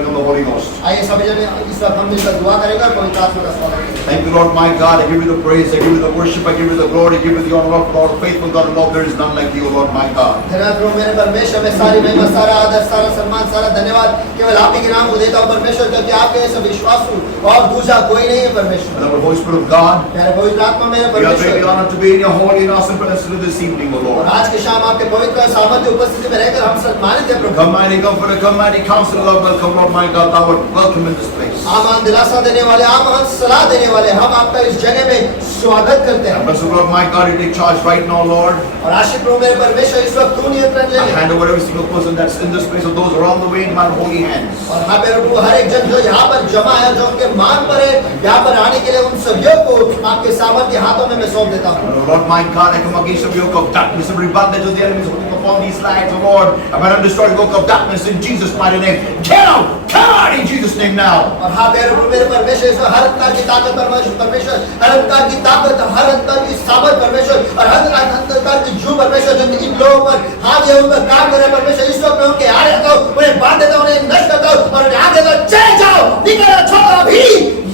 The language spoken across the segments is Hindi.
welcome the Holy Ghost. आइए सभी जने इस वक्त हम मिलकर दुआ करेंगे और पवित्र आत्मा का स्वागत करेंगे। Thank you, Lord my God. I give you the praise, I give you the worship, I give you the glory, I give you the honor of Lord, faithful God, Lord. There is none like you, Lord my God. धन्यवाद प्रभु मेरे परमेश्वर, में सारी महिमा, सारा आदर, सारा सम्मान, सारा धन्यवाद केवल आप ही के नाम को देता हूँ परमेश्वर, क्योंकि आपके ऐसा विश्वासु और दूसरा कोई नहीं है परमेश्वर। And the Holy Spirit of God, मेरे पवित्र आत्मा मेरे we are greatly परमेश्वर, honored to be in your holy and awesome presence this evening, O और Lord. आज के शाम आपके पवित्र और सामर्थ्य उपस्थिति में रहकर हम सम्मानित हैं प्रभु। Come mighty Comforter, come mighty Counselor, Lord, welcome, Lord my God. Thou art welcome in this place. आमान दिलासा देने वाले, आमान सलाह देने वाले, हम आपका इस जगह में स्वागत करते And हैं। blessed Lord my God, you take charge right now, Lord. और आशीष प्रभु मेरे परमेश्वर, इस वक्त तू नियंत्रण ले I ले। hand over every single person that's in this place, or those around the way, in my holy hands. और हाँ मेरे प्रभु, हर एक जन जो यहाँ पर जमा है, जो उनके मान पर है, यहाँ पर आने के लिए उन सभी को आपके सामर्थ्य हाथों में मैं सौंप देता हूँ। And Lord my God, I come against the yoke of darkness, every bondage of the enemy is putting upon these lives, O Lord. I'm going to destroy the yoke of darkness in Jesus' mighty name. Get out! Come out in Jesus' name now. और हाँ मेरे प्रभु मेरे परमेश्वर, इसमें हर अंधकार की ताकत परमेश्वर, हर अंधकार की ताकत, हर अंधकार की सामर्थ परमेश्वर, और हर अंधकार की जू परमेश्वर जो इन लोगों पर हाथ या उन पर काम करे परमेश्वर, इस वक्त मैं उनके आ जाता हूँ, उन्हें बांध देता हूँ, उन्हें नष्ट करता हूँ और उन्हें आगे तो चले जाओ, निकलो, छोड़ो अभी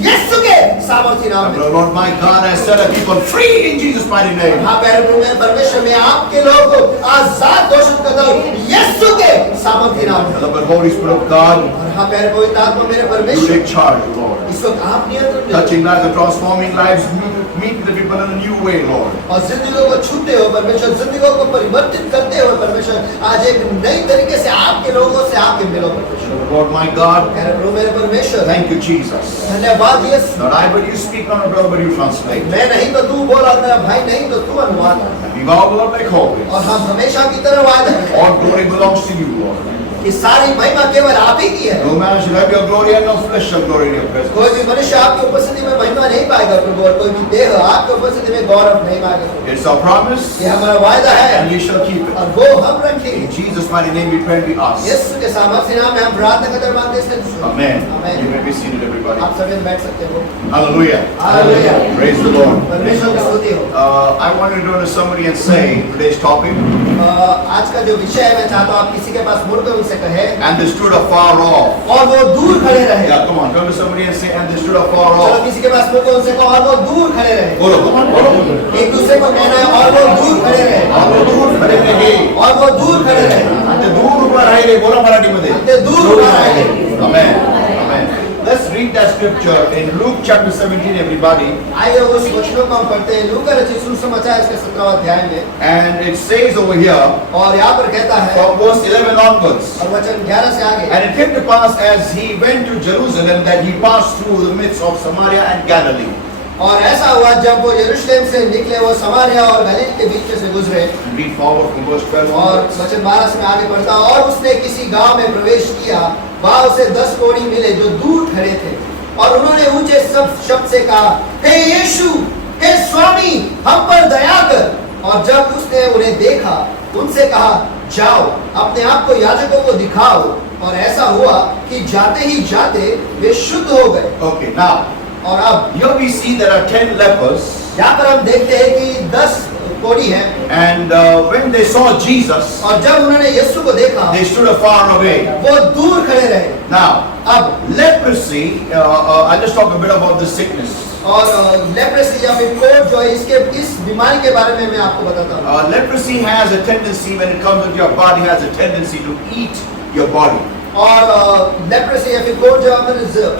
यीशु के सामर्थ्य नाम में। Lord my God, I set a people free in Jesus' mighty name. हाँ मेरे प्रभु मेरे परमेश्वर, मैं आपके लोगों को आजाद घोषित करता हूँ यीशु के सामर्थ्य नाम में। The Holy Spirit of God, और हाँ मेरे पवित्र आत्मा मेरे you परमेश्वर, take charge, Lord. इस वक्त आप नियंत्रण ले। Touching lives and transforming lives, meet the people in a new way, Lord. और जिंदगियों को छूते हो परमेश्वर, जिंदगियों को परिवर्तित करते हो परमेश्वर, आज एक नई तरीके से आपके लोगों से आके मिलो परमेश्वर। Lord my God, मेरे प्रभु मेरे परमेश्वर, thank you, Jesus. धन्यवाद यीशु। Not I, but you speak, not a brother, but you translate. मैं नहीं तो तू बोल, और मेरा भाई नहीं तो तू अनुवाद कर। And we all will like always. और हम हमेशा की तरह वायदा करते हैं All glory belongs to you, Lord. कि सारी महिमा केवल आप ही की है। No man should have your glory and no flesh shall glory in your presence. कोई भी मनुष्य आपकी उपस्थिति में महिमा नहीं पाएगा प्रभु, और कोई भी देह आपकी उपस्थिति में गौरव नहीं पाएगा प्रभु। It's our promise, ये हमारा वायदा है and we shall keep it. और वो हम रखेंगे। In Jesus' mighty name we pray and we ask. यीशु के सामर्थ्य नाम में हम प्रार्थना करते हैं, मांगते हैं। Amen. Amen. You may be seated, everybody. आप सभी बैठ सकते हो। Hallelujah. Hallelujah. Praise the Lord. परमेश्वर की स्तुति हो। I want to do a summary and say today's topic. आज का जो विषय है, मैं चाहता हूँ आप किसी के पास मुड़कर उनसे कहे, And they stood afar off. और वो दूर खड़े रहे। Yeah, come on. Turn to somebody and say, and they stood afar चलो off. किसी के पास मुड़कर उनसे कहो, और वो दूर खड़े रहे। बोलो, come on, बोलो. एक दूसरे को कहना है, और वो दूर खड़े रहे। और वो दूर खड़े रहे. और वो दूर खड़े रहे। ते दूर उभं राहिले. बोला मराठीमध्ये. ते दूर उभं राहिले. Amen. Amen. Let's read that scripture in Luke chapter 17, everybody. आइए उस वचनों को हम पढ़ते हैं, लूका रचित सुसमाचार इसके 17वां अध्याय में, And it says over here, और यहाँ पर कहता है, from verse 11 onwards. और वचन 11 से आगे, And it came to pass as he went to Jerusalem that he passed through the midst of Samaria and Galilee. और ऐसा हुआ जब वो यरूशलेम से निकले, वो समारिया और गलील के बीच में से गुजरे। Read forward from verse 12 और onwards. वचन 12 से मैं आगे पढ़ता हूं, और उसने किसी गांव में प्रवेश किया, वहां उसे 10 कोढ़ी मिले जो दूर खड़े थे, और उन्होंने ऊंचे शब्द से कहा, हे यीशु, हे स्वामी, हम पर दया कर। और जब उसने उन्हें देखा, उनसे कहा, जाओ अपने आप को याजकों को दिखाओ। और ऐसा हुआ कि जाते ही जाते वे शुद्ध हो गए। Okay, now और अब here we see there are 10 lepers, यहाँ पर हम देखते हैं कि 10 कोढ़ी हैं, and when they saw Jesus, और जब उन्होंने यीशु को देखा, they stood afar away. वो दूर खड़े रहे। Now, अब leprosy, I'll just talk a bit about the sickness. और लेप्रेसी या फिर कोढ़ जो है, इसके इस बीमारी के बारे में मैं आपको बताता हूँ। Leprosy has a tendency, when it comes into your body, has a tendency to eat your body. और लेप्रेसी या फिर कोढ़ जो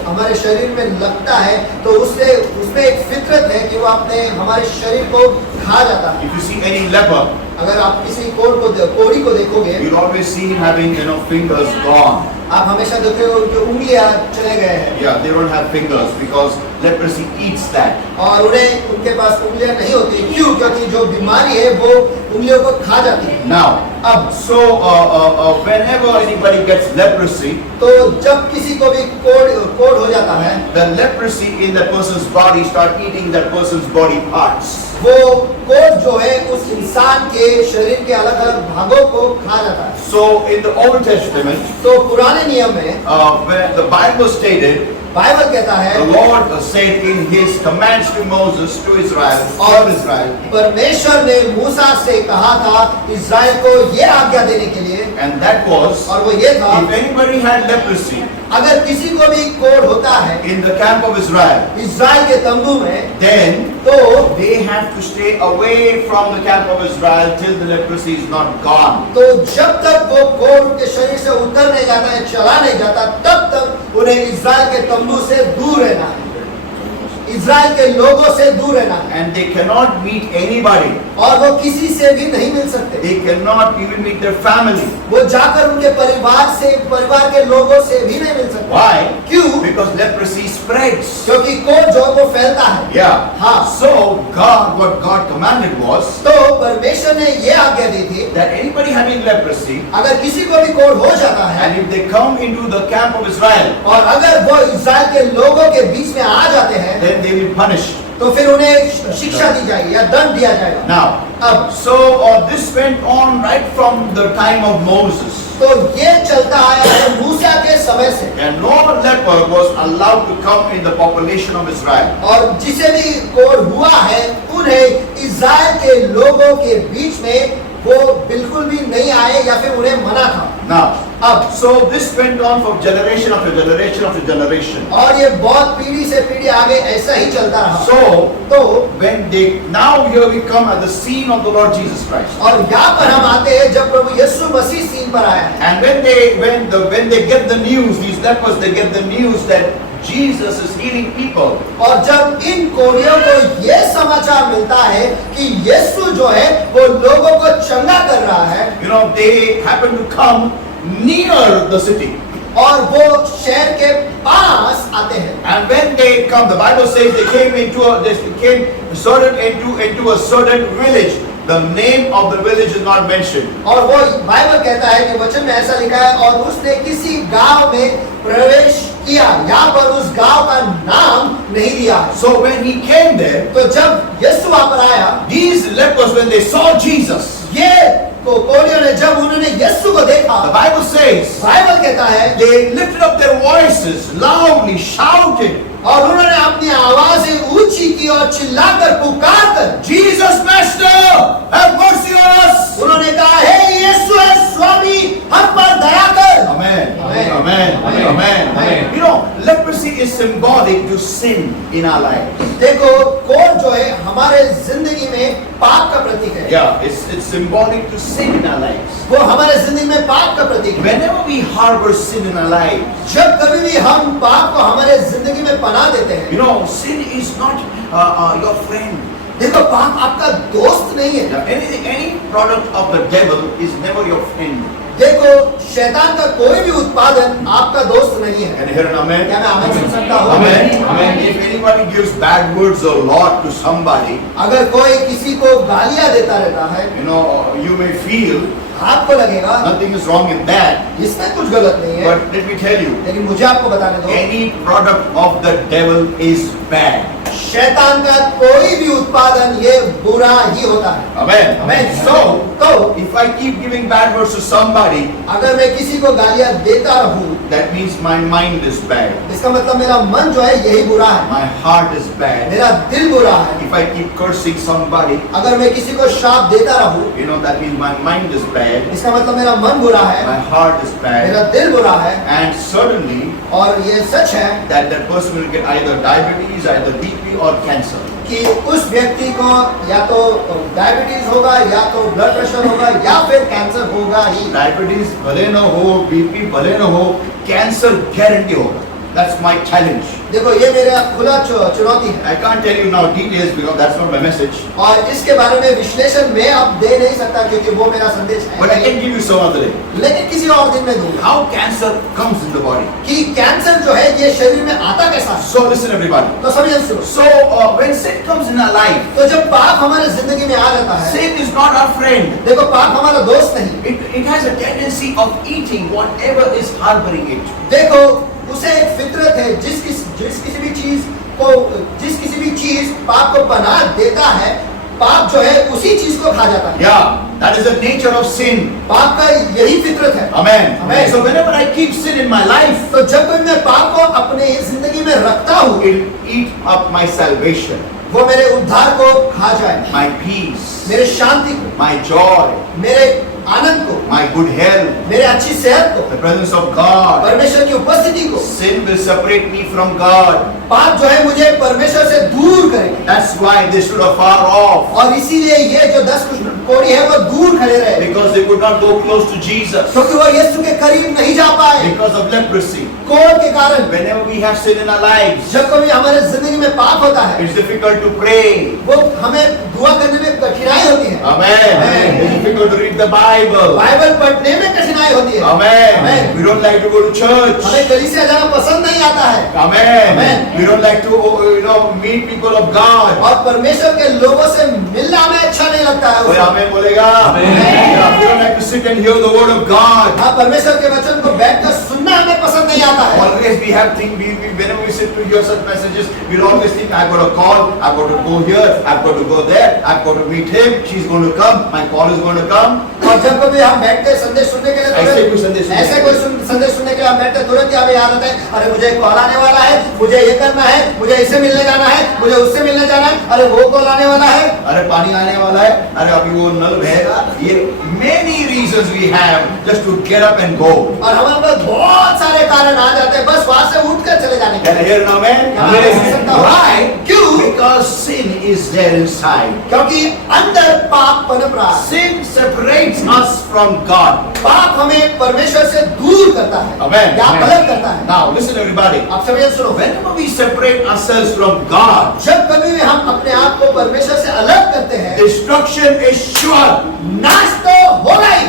हमारे शरीर में लगता है, तो उसमें एक फितरत है कि वो अपने हमारे शरीर को खा जाता है। If you see any leper, अगर आप किसी कोढ़ी को देखोगे, you'll always see him having, fingers gone. आप हमेशा देखते हो कि उंगलियां चले गए हैं। Yeah, they don't have fingers because leprosy eats that. और उनके पास उंगलियां नहीं होती, क्यों? क्योंकि जो बीमारी है वो उंगलियों को खा जाती है। Now, so whenever anybody gets leprosy, तो जब किसी को भी कोढ़ हो जाता है, the leprosy in that person's body start eating that person's body parts. वो कोढ़ जो है उस इंसान के शरीर के अलग अलग भागों को खा जाता है। So in the Old Testament, तो पुराने नियम में when the Bible stated, Bible कहता है, the Lord said in His commands to Moses, to Israel, all Israel, परमेश्वर ने मूसा से कहा था इज़राइल को ये आज्ञा देने के लिए, and that was, और वो ये था, if anybody had leprosy, अगर किसी को भी कोढ़ होता है in the camp of Israel, इस्राएल के तंबू में, then तो they have to stay away from the camp of Israel till the leprosy is not gone. तो जब तक वो कोढ़ उनके शरीर से उतर नहीं जाता है, चला नहीं जाता, तब तक उन्हें इस्राएल के तंबू से दूर रहना है, इस्राएल के लोगों से दूर रहना है, And they cannot meet anybody. और वो किसी से भी नहीं मिल सकते। They cannot even meet their family. वो जाकर उनके परिवार के लोगों से भी नहीं मिल सकते। Why? क्यों? Because leprosy spreads. क्योंकि कोढ़ जो है वो फैलता है। Yeah. हाँ। So what God commanded was तो परमेश्वर ने ये आज्ञा दी थी, that anybody having leprosy, अगर किसी को भी कोढ़ हो जाता है and if they come into the camp of Israel, और अगर वो इस्राएल के लोगों के बीच में आ जाते हैं, then they will be punished. तो फिर उन्हें शिक्षा दी जाएगी या दंड दिया जाएगा। Now, अब so this went on right from the time of Moses. तो ये चलता है मूसा के समय से, And no leper was allowed to come in the population of Israel. और जिसे भी कोढ़ हुआ है उन्हें इस्राएल के लोगों के बीच में वो बिल्कुल भी नहीं आए या फिर उन्हें मना था। Now, अब so this went on for generation after generation after generation. और ये बहुत पीढ़ी से पीढ़ी आगे ऐसा ही चलता रहा। So तो when they now here we come at the scene of the Lord Jesus Christ. और यहाँ पर हम आते हैं जब प्रभु यीशु मसीह सीन पर आया है, And when they get the news, these lepers, they get the news that Jesus is healing people. और जब इन कोढ़ियों को ये समाचार मिलता है कि यीशु जो है वो लोगों को चंगा कर रहा है, You know, they happen to come near the city. और वो शहर के पास आते हैं, And when they come, the Bible says they came into a certain village. The name of the village is not mentioned. और वो बाइबल कहता है कि वचन में ऐसा लिखा है, और उसने किसी गांव में प्रवेश किया, यहाँ पर उस गांव का नाम नहीं दिया है। So when he came there, तो जब यीशु वहां पर आया, these lepers, when they saw Jesus, ये कोढ़ियों ने जब उन्होंने यीशु को देखा, the Bible says, बाइबल कहता है they lifted up their voices loudly, shouted, और उन्होंने अपनी आवाजें ऊंची की और चिल्लाकर पुकारकर Jesus Master, have mercy on us. उन्होंने कहा, हे यीशु है स्वामी, हम पर दया कर। Amen. Amen. Amen. Amen. Amen. Amen. You know, leprosy is symbolic to sin in our lives. देखो, कोढ़ जो है हमारे जिंदगी में पाप का प्रतीक है। Yeah, it's symbolic to sin in our lives. वो हमारे जिंदगी में पाप का प्रतीक है। Whenever we harbor sin in our lives, जब कभी भी हम पाप को हमारे जिंदगी में पना देते हैं, you know, sin is not your friend. देखो पाप आपका दोस्त नहीं है। Now, any product of the devil is never your friend. देखो शैतान का कोई भी उत्पादन आपका दोस्त नहीं है। Can you hear an amen? क्या मैं आमीन सुन सकता हूँ? Amen. Amen. If anybody gives bad words a lot to somebody, अगर कोई किसी को गालियां देता रहता है, you know, you may feel आपको लगेगा nothing is wrong in that. इसमें कुछ गलत नहीं है, But let me tell you, लेकिन मुझे आपको बताने दो, any product of the devil is bad. शैतान का कोई भी उत्पादन ये बुरा ही होता है। Amen. Amen. So, तो if I keep giving bad words to somebody, अगर मैं किसी को गालियां देता रहूं, that means my mind is bad. इसका मतलब मेरा मन जो है यही बुरा है, My heart is bad. मेरा दिल बुरा है। If I keep cursing somebody, अगर मैं किसी को शाप देता रहूं, you know, that means my mind is bad. इसका मतलब मेरा मन बुरा है, My heart is मेरा bad. दिल बुरा है। And certainly, और ये सच है that person will get either diabetes, either BP or cancer. कि उस व्यक्ति को या तो डायबिटीज होगा, या तो ब्लड प्रेशर होगा, या फिर कैंसर होगा ही। Diabetes भले न हो, BP भले न हो, cancer guarantee होगा. That's my challenge. देखो ये मेरा खुला चुनौती है, I can't tell you now details because that's not my message. और इसके बारे में विश्लेषण मैं अब दे नहीं सकता क्योंकि वो मेरा संदेश But I है, can give you some other day. लेकिन किसी और दिन में दूंगा How cancer comes in the body. कि कैंसर जो है ये शरीर में आता कैसा है। So listen everybody. तो समझिए सुनो, So when sin comes in our life, तो जब पाप हमारे जिंदगी में आ जाता है, sin is not our friend. देखो पाप हमारा दोस्त नहीं, It has a tendency of eating whatever is harboring it. देखो उसे एक फितरत है, जिस किसी भी चीज पाप को पनाह देता है, पाप जो है उसी चीज को खा जाता है। Yeah, that is the nature of sin. पाप का यही फितरत है। Amen. Amen. So whenever I keep sin in my life, तो जब भी मैं पाप को अपने जिंदगी में रखता हूँ, it will eat up my salvation, वो मेरे उद्धार को खा जाए, my peace, मेरे शांति को, my joy, मेरे आनंद को, my good health, मेरे अच्छी सेहत को, the presence of God. परमेश्वर की उपस्थिति को। Sin will separate me from God. पाप जो है मुझे परमेश्वर से दूर करेगा। That's why they stood afar off, और इसीलिए ये जो 10 कोढ़ी है वो दूर खड़े रहे, because they could not go close to Jesus क्योंकि वो यीशु के करीब नहीं जा पाए because of leprosy. कोढ़ के कारण। Whenever we have sin in our lives, जब कभी हमारे जिंदगी में पाप होता है, it's difficult to pray. वो हमें दुआ करने में कठिनाई होती है। Amen. It's difficult to read the Bible. Bible पढ़ने में कठिनाई होती है। Amen. We don't like to go to church. हमें कलीसिया जाना पसंद नहीं आता है। Amen. Amen. We don't like to, meet people of God. और परमेश्वर के लोगों से मिलना हमें अच्छा नहीं लगता है। कोई आमेन बोलेगा? Amen. Yeah, we don't like to sit and hear the word of God. हाँ, परमेश्वर के वचन को बैठकर सुनना हमें पसंद नहीं आता है। Always we have think whenever we sit to hear such messages, we'll always think, I've got a call, I've got to go here, I've got to go there, I've got to meet him, she's going to come, my call is going to come. और जब कभी हम बैठते हैं संदेश सुनने के लिए, ऐसे कोई संदेश संदेश सुनने के लिए हम बैठते हैं, तुरंत हमें याद आता है, अरे मुझे कॉल आने वाला है, मुझे ये करना है, मुझे इससे मिलने जाना है, मुझे उससे मिलने जाना है, अरे वो कॉल आने वाला है, अरे पानी आने वाला है, अरे अभी वो नल बहेगा। ये many reasons we have just to get up and go. और हमारे पास बहुत सारे कारण आ जाते हैं बस वहां से उठकर चले जाने के। Can I hear an amen? Amen. Why? क्यों? Because sin is there inside. क्योंकि अंदर पाप पनप रहा है। Sin separates us from God. पाप हमें परमेश्वर से दूर करता है, Amen. या अलग करता है। Now listen everybody. आप सब ये सुनो, Whenever we separate ourselves from God, जब कभी भी हम अपने आप को परमेश्वर से अलग करते हैं, destruction is sure. नाश तो होगा ही।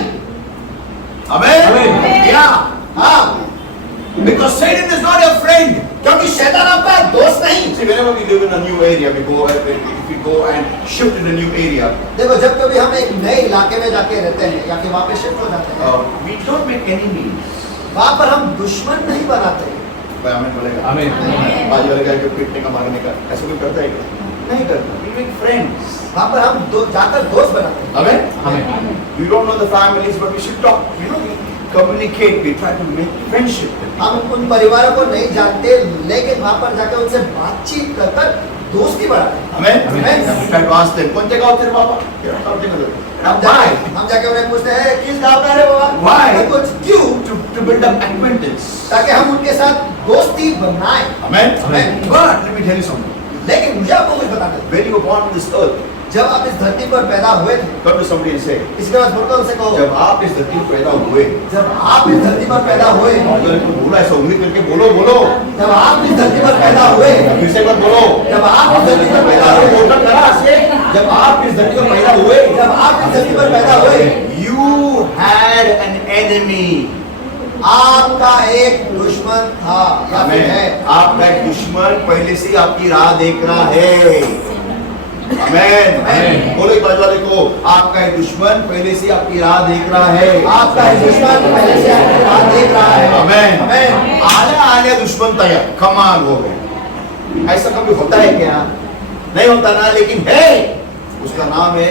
Amen? Amen. Yeah. हाँ, Because Satan is not your friend. क्योंकि शैतान आपका दोस्त नहीं। See, whenever we live in a new area, if we go and shift in a new area, देखो, जब कभी हम एक नए इलाके में जाके रहते हैं या फिर वहाँ पे शिफ्ट हो जाते हैं, we don't make enemies. वहाँ पर हम दुश्मन नहीं बनाते। भाई आमीन बोलेगा? आमीन। बाजू वाले का पीटने का मारने का ऐसा कोई करता है क्या? नहीं करता. We make friends. वहाँ पर हम जाकर दोस्त बनाते हैं। Amen? Amen. We don't know the families, but we should talk. We communicate. We try to make friendship. हम उन परिवारों को नहीं जानते, लेकिन वहाँ पर जाकर उनसे बातचीत कर दोस्ती बढ़ाते हैं। Amen? Amen. We try to ask them, कौन जगह तेरे पापा? क्या करते हैं? Why? हम जाके उन्हें पूछते हैं, किस गाँव का है बाबा? Why? कुछ क्यों? To build up acquaintance. ताकि हम उनके साथ दोस्ती बनाएं। Amen? Amen. But let me tell you something. लेकिन मुझे आपको कुछ बताना है, When you were born on this earth, जब आप इस धरती पर पैदा हुए थे, come to somebody and say, इसके बाद बोलता उनसे कहो, जब आप इस धरती पर पैदा हुए, जब आप इस धरती पर पैदा हुए, और जो तुम बोला ऐसा उम्मीद करके बोलो, जब आप इस धरती पर पैदा हुए, फिर से मत बोलो, जब आप इस धरती पर पैदा हुए, बोलना करा से, जब आप इस धरती पर पैदा हुए, जब आप इस धरती पर पैदा हुए, you had an enemy. आपका एक दुश्मन था या फिर है। आपका एक दुश्मन पहले से आपकी राह देख रहा है। आमेन। आमेन। बोलो एक बाजू वाले को, आपका एक दुश्मन पहले से आपकी राह देख रहा है। आपका एक दुश्मन पहले से आपकी राह देख रहा है। आमेन। आमेन। आने दुश्मन तैयार, कमाल हो गए। ऐसा कभी होता है क्या? नहीं होता ना, लेकिन है। उसका नाम है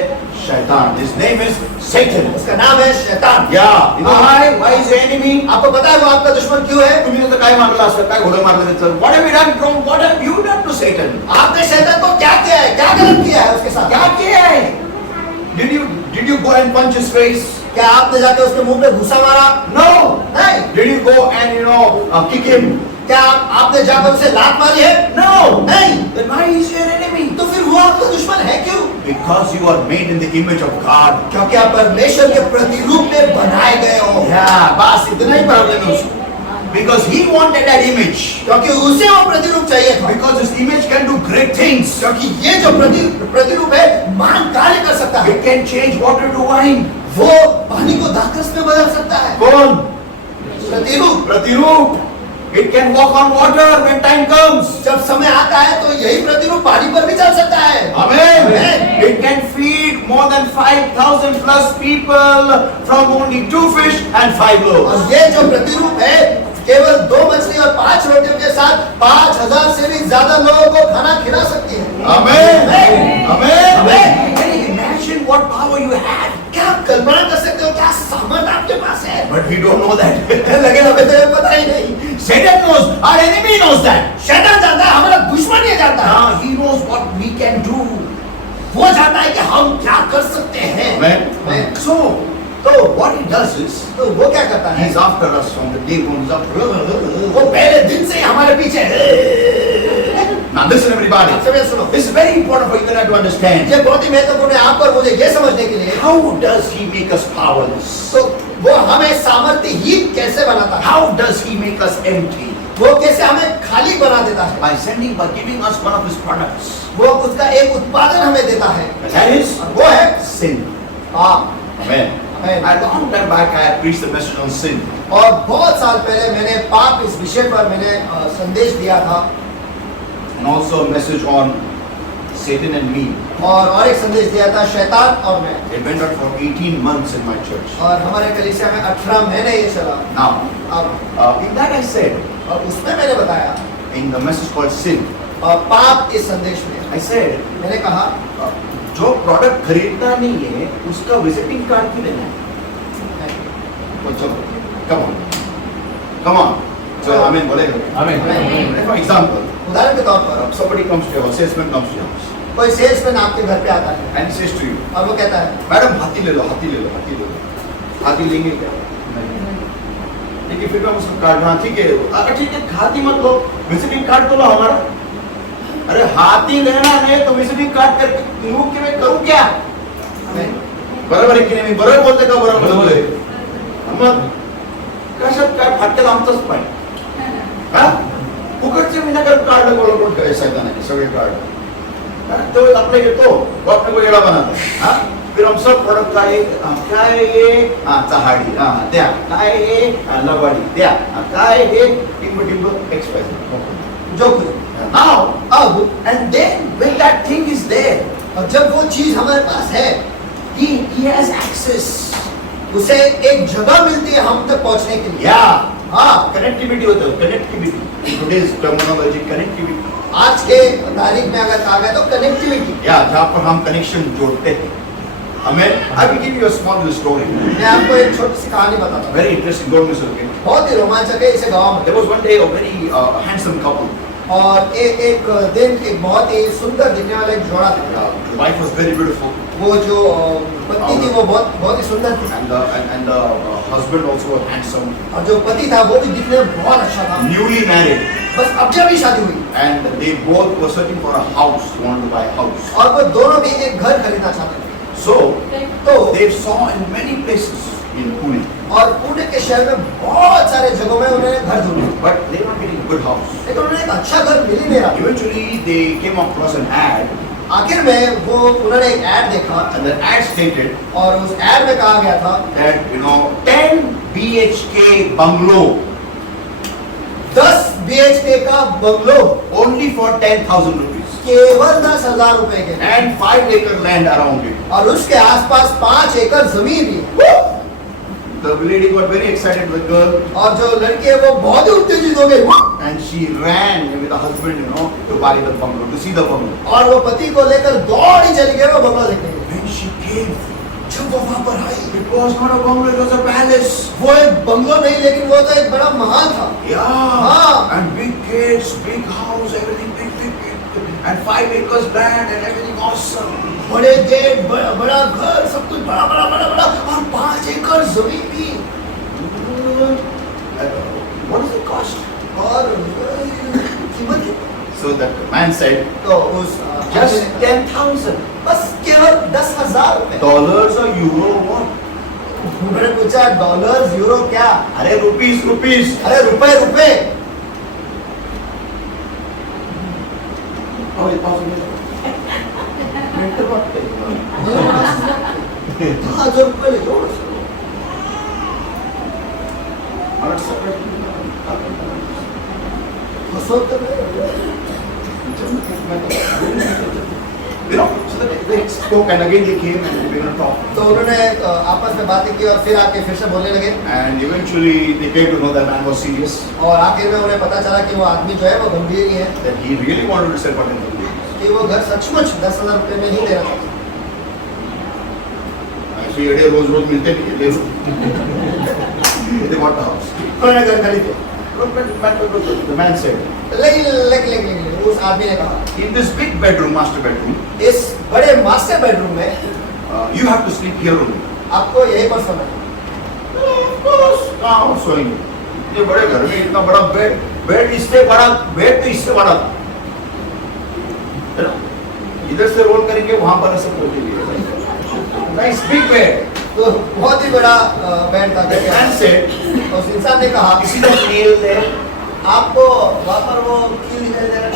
शैतान. His name is Satan. उसका नाम है शैतान। Yeah. You know why? Why is the enemy? आपको पता है वो आपका दुश्मन क्यों है? तुम्ही तो काय मारला असं, काय घोडं मारलं त्याचं? What have you done wrong? What have you done to Satan? आपने शैतान को क्या किया है, क्या गलत किया है उसके साथ? क्या किया है? Did you go and punch his face? क्या आपने जाके उसके मुंह पे घुसा मारा? No. नहीं। Did you go and kick him? क्या आपने जाकर उसे लात मारी है? No. नहीं। Then why is he an enemy? तो फिर वो आपका दुश्मन है क्यों? Because you are made in the image of God. क्योंकि आप परमेश्वर के प्रतिरूप में बनाए गए हो। Yeah, बस इतना ही प्रॉब्लम है उसको. Because he wanted that image. क्योंकि उसे वो प्रतिरूप चाहिए था। Because his image can do great things. क्योंकि ये जो प्रतिरूप है महान कार्य कर सकता है। It can change water to wine. वो पानी को दाखरस में बदल सकता है। कौन? प्रतिरूप। प्रतिरूप. It can walk on water when time comes. जब समय आता है तो यही प्रतिरूप पानी पर भी चल सकता है। Amen. Amen. It can feed more than 5,000 plus people from only 2 fish and 5 loaves. और ये जो प्रतिरूप है केवल 2 मछली और 5 रोटियों के साथ 5,000 से भी ज्यादा लोगों को खाना खिला सकती है। Amen. Amen. Amen. Amen. Can you imagine what power you have? क्या आप कल्पना कर सकते हो क्या सामर्थ आपके पास है? But we don't know that. लेकिन हमें तो ये पता ही नहीं। Satan knows. Our enemy knows that. शैतान जानता है, हमारा दुश्मन ये जानता है। Now he knows what we can do. वो जानता है कि हम क्या कर सकते हैं। Amen. Amen. So So what he does is, तो वो क्या करता है? he's after us from the day one. He's after us. वो पहले दिन से ही हमारे पीछे है। Now listen everybody. आप सभी सुनो। This is very important for you and I to understand. ये बहुत ही महत्वपूर्ण है आपको और मुझे ये समझने के लिए। How does he make us powerless? तो वो हमें सामर्थ्यहीन कैसे बनाता है? How does he make us empty? वो कैसे हमें खाली बना देता है? By giving us one of his products. वो उसका एक उत्पादन हमें देता है। And that is, और वो है sin. पाप। Amen. Amen. A long time back I had preached the message on sin. और बहुत साल पहले मैंने पाप इस विषय पर मैंने संदेश दिया था And also a message on Satan and me. और एक संदेश दिया था शैतान और मैं। It went on for 18 months in my church. और हमारे कलीसिया में 18 महीने ये चला। Now, अब in that I said, और उसमें मैंने बताया in the message called sin, पाप इस संदेश में I said, मैंने कहा जो प्रोडक्ट खरीदना नहीं है उसका विजिटिंग कार्ड क्यों लेना है? Come on. So amen बोलेगा. Amen. For example, उदाहरण के तौर पर somebody comes to your house, salesman comes to your house, कोई सेल्समैन आपके घर पे आता है and says to you, और वो कहता है मैडम हाथी ले लो, हाथी ले लो, हाथी ले लो. हाथी लेंगे क्या? लेकिन फिर हम उसको कार्ड, हाँ ठीक है, अगर ठीक है हाथी मत लो, विजिटिंग कार्ड तो लो हमारा. अरे हाथी लेना है तो विजिटिंग कार्ड करके लूँ कि मैं करूँ क्या? बरोबर आहे की नाही? मी बरोबर बोलते का बरोबर बोलतोय? मग कशात काय फाटक्यात आमचंच पाय. हा? फुकटचे विनाकारण कार्ड बोलवून ठेवायचं नाही सगळे कार्ड. तो अपने घेतो, वो अपने को येड़ा बनाता है. हाँ? फिर हम सब प्रोडक्ट का एक काय ये चहाडी द्या, काय ये लवाडी द्या, काय हे टिंब एक्सप्रेस जो कुछ now अब and then when that thing is there, और जब वो चीज हमारे पास है he has access. उसे एक जगह मिलती है हम तक पहुंचने के लिए। Yeah. हाँ कनेक्टिविटी होता है, कनेक्टिविटी. Today's terminology connectivity. आज के तारीख में अगर कहा गया तो कनेक्टिविटी। या जहाँ पर हम कनेक्शन जोड़ते हैं. Amen. I will give you a small little story. मैं आपको एक छोटी सी कहानी बताता हूँ। Very interesting. Don't miss it. बहुत ही रोमांचक है इसे गाँव में। There was one day a very handsome couple. और एक दिन एक बहुत ही सुंदर दिखने वाला एक जोड़ा था। The wife was very beautiful. वो जो पत्नी थी वो बहुत ही सुंदर थी। And the husband also was handsome. और जो पति था वो भी दिखने में बहुत अच्छा था। Newly married. बस अब जब ही शादी हुई। And they both were searching for a house. They wanted to buy a house. और वो दोनों भी एक घर खरीदना चाहते थे। So तो they saw in many places in Pune. और पुणे के शहर में बहुत सारे जगहों में उन्होंने घर ढूंढे, But they were not getting a good house. लेकिन उन्हें एक अच्छा घर मिल ही नहीं रहा। Eventually they came across an ad. आखिर में वो उन्होंने एक ऐड देखा And the ad stated और उस ऐड में कहा गया था that 10 BHK bungalow 10 BHK का बंगलो only for 10,000 rupees केवल 10,000 रुपए के, and 5 acre land around it. और उसके आसपास 5 एकड़ जमीन भी है। The lady got very excited with the girl और जो लड़की है वो बहुत ही उत्तेजित हो गई and she ran with the husband, to buy the bungalow, to see the bungalow. और वो पति को लेकर दौड़ी चली गई वो बंगला देखने के लिए। When she came, जब वो वहां पर आई it was not a bungalow, it was a palace. वो एक बंगलो नहीं लेकिन वो तो एक बड़ा महल था। Yeah. हाँ। And big gates, big house, everything big. And 5 acres land and everything awesome. बड़े गेट, बड़ा घर, सब कुछ बड़ा और 5 एकड़ जमीन भी। What does it cost? और कीमत So that man said, तो उस just 10,000 बस केवल 10,000 रुपए। dollars or euro what? मैंने पूछा डॉलर यूरो क्या? अरे rupees. अरे रुपए। Oh, it's possible. 10,000 रुपए ले लो। So they spoke and again they came and they began to talk. तो उन्होंने आपस में बातें की और फिर आके फिर से बोलने लगे And eventually they came to know that man was serious. और आखिर में उन्हें पता चला कि वो आदमी जो है वो गंभीर ही है, That he really wanted to sell for 10,000. कि वो घर सचमुच 10,000 रुपए में ही दे रहा था। ऐसे ये रोज मिलते नहीं है, ले लो. They bought the house. उन्होंने घर खरीदे। The man said, लेकिन उस आदमी ने कहा in this big bedroom, master bedroom, इस बड़े मास्टर बेडरूम में you have to sleep here only. आपको यहीं पर सोना है। बस कहाँ सोएंगे, इतने बड़े घर में इतना बड़ा बेड, बेड इससे बड़ा, बेड तो इससे बड़ा था, है ना? इधर से रोल करेंगे वहां पर ऐसे खोल देंगे, नाइस बिग बेड। तो बहुत ही बड़ा बेड था। The man said, तो उस इंसान ने कहा, "You see that nail there?" आपको वहाँ पर वो कील दिखाई दे रहा है?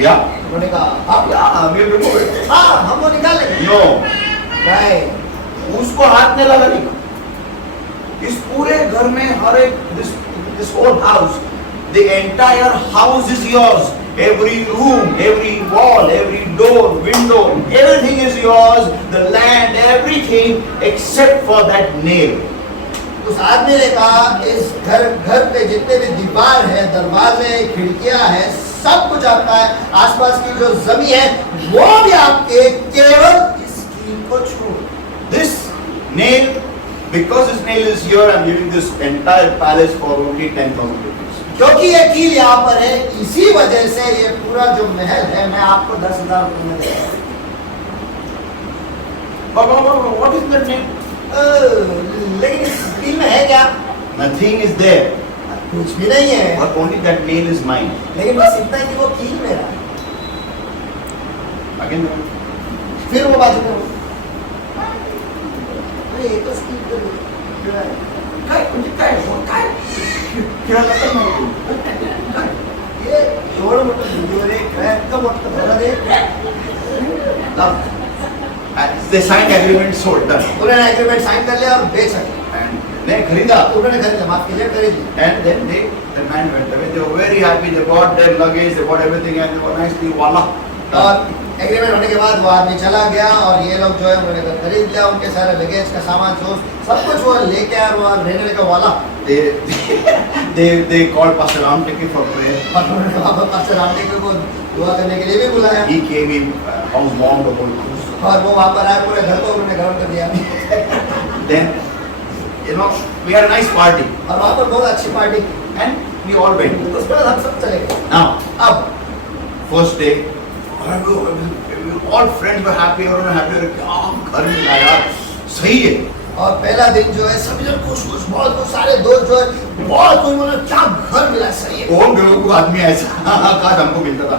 Yeah. उन्होंने कहा, आप Yeah, we'll remove it. हाँ, हम वो निकाल लेंगे। No. नहीं, उसको हाथ में लगा नहीं। इस पूरे घर में हर एक this whole house, the entire house is yours. Every room, every wall, every door, window, everything is yours. The land, everything except for that nail. उस आदमी ने कहा, इस घर पे जितने भी दीवार है, दरवाजे, खिड़कियां है, सब कुछ आपका है। आसपास की जो जमीन है वो भी आपके, केवल इस कील को छोड़। This nail, because this nail is here, I'm giving this entire palace for only 10,000 rupees. क्योंकि ये कील यहाँ पर है, इसी वजह से ये पूरा जो महल है मैं आपको 10,000 रुपए में दे रहा हूँ। What is that nail? लेकिन इस कील में है क्या? Nothing is there. कुछ भी नहीं है, But only that nail is mine. लेकिन बस इतना है कि वो कील मेरा है। Again, फिर वो बाजू में अरे ये तो कील तो मेरा है। काय? फिरायला लागतं ना तू. काय? ये एवढं मोठं भिंतीवर एक आहे, इतकं मोठं घरात एक. They signed agreement, sold, done. उन्होंने एग्रीमेंट साइन कर लिया और बेच सके। And नहीं खरीदा. उन्होंने खरीदा, माफ कीजिए, खरीद लिया। And then the man went away. They were very happy. They bought their luggage, they bought everything, and they were nicely voila. और एग्रीमेंट होने के बाद वो आदमी चला गया और ये लोग जो है उन्होंने घर खरीद लिया, उनके सारे लगेज का सामान सब कुछ वो लेके आया, वो रहने लगा वाला। They called Pastor Ram Teke for prayer. और उन्होंने वहाँ पर पास्टर रामटेके को दुआ करने के लिए भी बुलाया। He came in, house warmed the whole house. और वो वहाँ पर आए, पूरे घर को उन्होंने गर्म कर दिया। Then, we had a nice party, और वहाँ पर बहुत अच्छी party, and we all went. उसके बाद हम सब चले गए। Now, अब first day, all friends were happy, everyone was happy. क्या घर मिला यार, सही है। और पहला दिन जो है सभी जन खुश बहुत खुश, सारे दोस्त जो है बहुत खुश, बोले क्या घर मिला, सही है। कौन बेवकूफ आदमी ऐसा काश हमको मिलता था।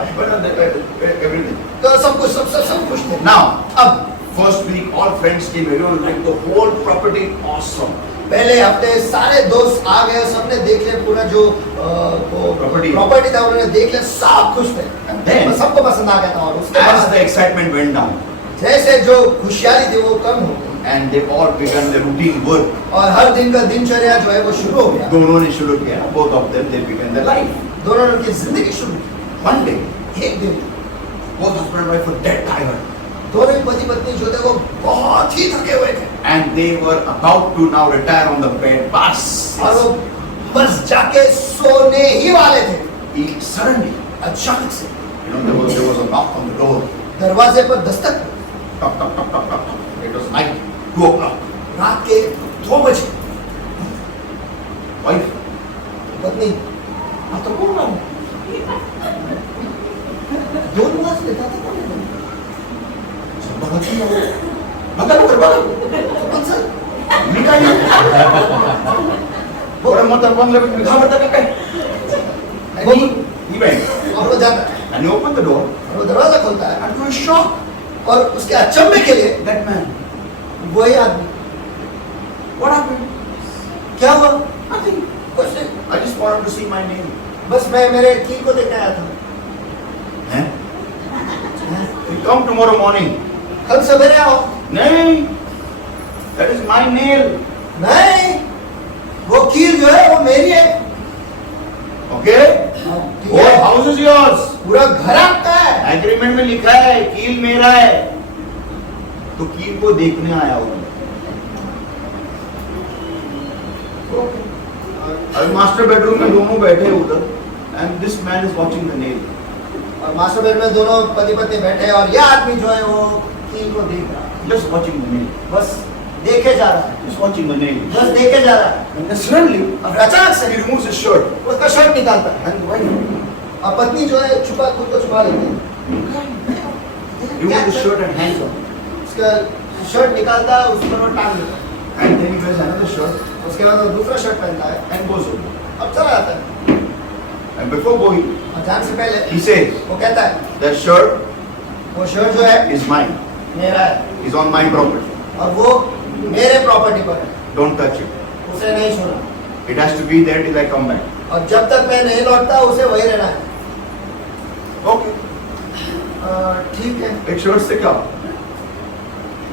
Everything. तो सब कुछ सब खुश थे। Now, अब first week all friends came, everyone liked the whole property, awesome. पहले हफ्ते सारे दोस्त आ गए, सबने देख लिया पूरा जो Property. प्रॉपर्टी था, उन्होंने देख लिया, सब खुश थे। And then, सबको पसंद आ गया था। और उसके as बाद the excitement went down, जैसे जो खुशहाली थी वो कम हो गई and they all began their routine work. और हर दिन का दिनचर्या जो है वो शुरू हो गया। दोनों ने शुरू किया, both of them they began their life. दोनों ने उनकी जिंदगी शुरू की। One day, एक दिन both husband and wife were dead tired, दोनों ही पति पत्नी जो थे वो बहुत ही थके हुए थे and they were about to now retire on the bed. Bas. और वो बस जाके सोने ही वाले थे। Suddenly, अचानक से there was a knock on the door. दरवाजे पर Dastak, Knock, knock, knock, knock, knock, knock. It was night, 2 o'clock. रात के 2 बजे। Wife, पत्नी आता कौन आया? 2 बजे लेता था कौन है? बघा लवकर बघा. कौन सा? मी काय बरं मोठा बंगला मी घाबरता का काय? वो He went और वो जाता है and he opened the door और वो दरवाजा खोलता है and to his shock, और उसके अचंभे के लिए that man, वही आदमी, what happened? क्या हुआ? Nothing. कुछ नहीं, I just wanted to see my name. बस मैं मेरे कील को देखने आया था। हैं? You come tomorrow morning. कल सवेरे आओ। नहीं, that is my nail. नहीं, वो कील जो है वो मेरी है। Okay? ठीक Whole है? house is yours. पूरा घर आपका है। एग्रीमेंट में लिखा है कील मेरा है, तो कील को देखने आया हूं। अब मास्टर बेडरूम में दोनों बैठे उधर, and this man is watching the nail. और मास्टर बेड में दोनों पति पत्नी बैठे हैं और यह आदमी जो है वो कील को देख रहा है, जस्ट वाचिंग द नेल, बस देखे जा रहा है, जस्ट वाचिंग द नेल. बस देखे जा रहा है। एंड सडनली और अचानक से he removes his shirt उसका शर्ट निकालता है and wife और पत्नी जो है छुपा, खुद को छुपा लेती है। removes his shirt and hangs on, उसका शर्ट निकालता है, उस पर वो टांग देता है। and then he wears another shirt उसके बाद वो दूसरा शर्ट पहनता है and goes home. और चला जाता है। And before going, और जाने से पहले he says, वो कहता है that shirt वो शर्ट जो है is mine, मेरा है is on my property. और वो मेरे प्रॉपर्टी पर है, Don't touch it. उसे नहीं छूना। It has to be there till I come back. और जब तक मैं नहीं लौटता उसे वही रहना है। Okay. ठीक है। एक शर्ट से क्या?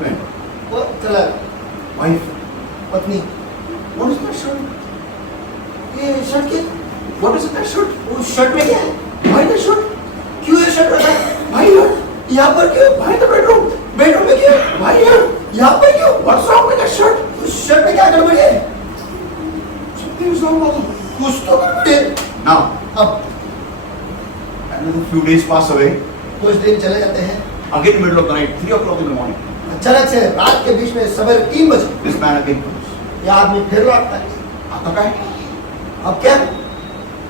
Man, वो चला wife, पत्नी what is that shirt? ये शर्ट की What is it, that shirt? उस शर्ट में क्या है? Why that shirt? क्यों ये शर्ट रखा है? Why here? यहाँ पर क्यों? Why in the bedroom? Bedroom में क्यों? Why here? यहाँ पर क्यों? What's wrong with that shirt? उस शर्ट में क्या गड़बड़ है? Something is wrong, Mother. कुछ तो गड़बड़ है। Now, अब another few days pass away. कुछ दिन चले जाते हैं। Again in the middle of the night, 3 o'clock in the morning, अचानक से रात के बीच में सवेरे 3 बजे this man again comes. ये आदमी फिर लौटता है। आता क्या है? अब क्या?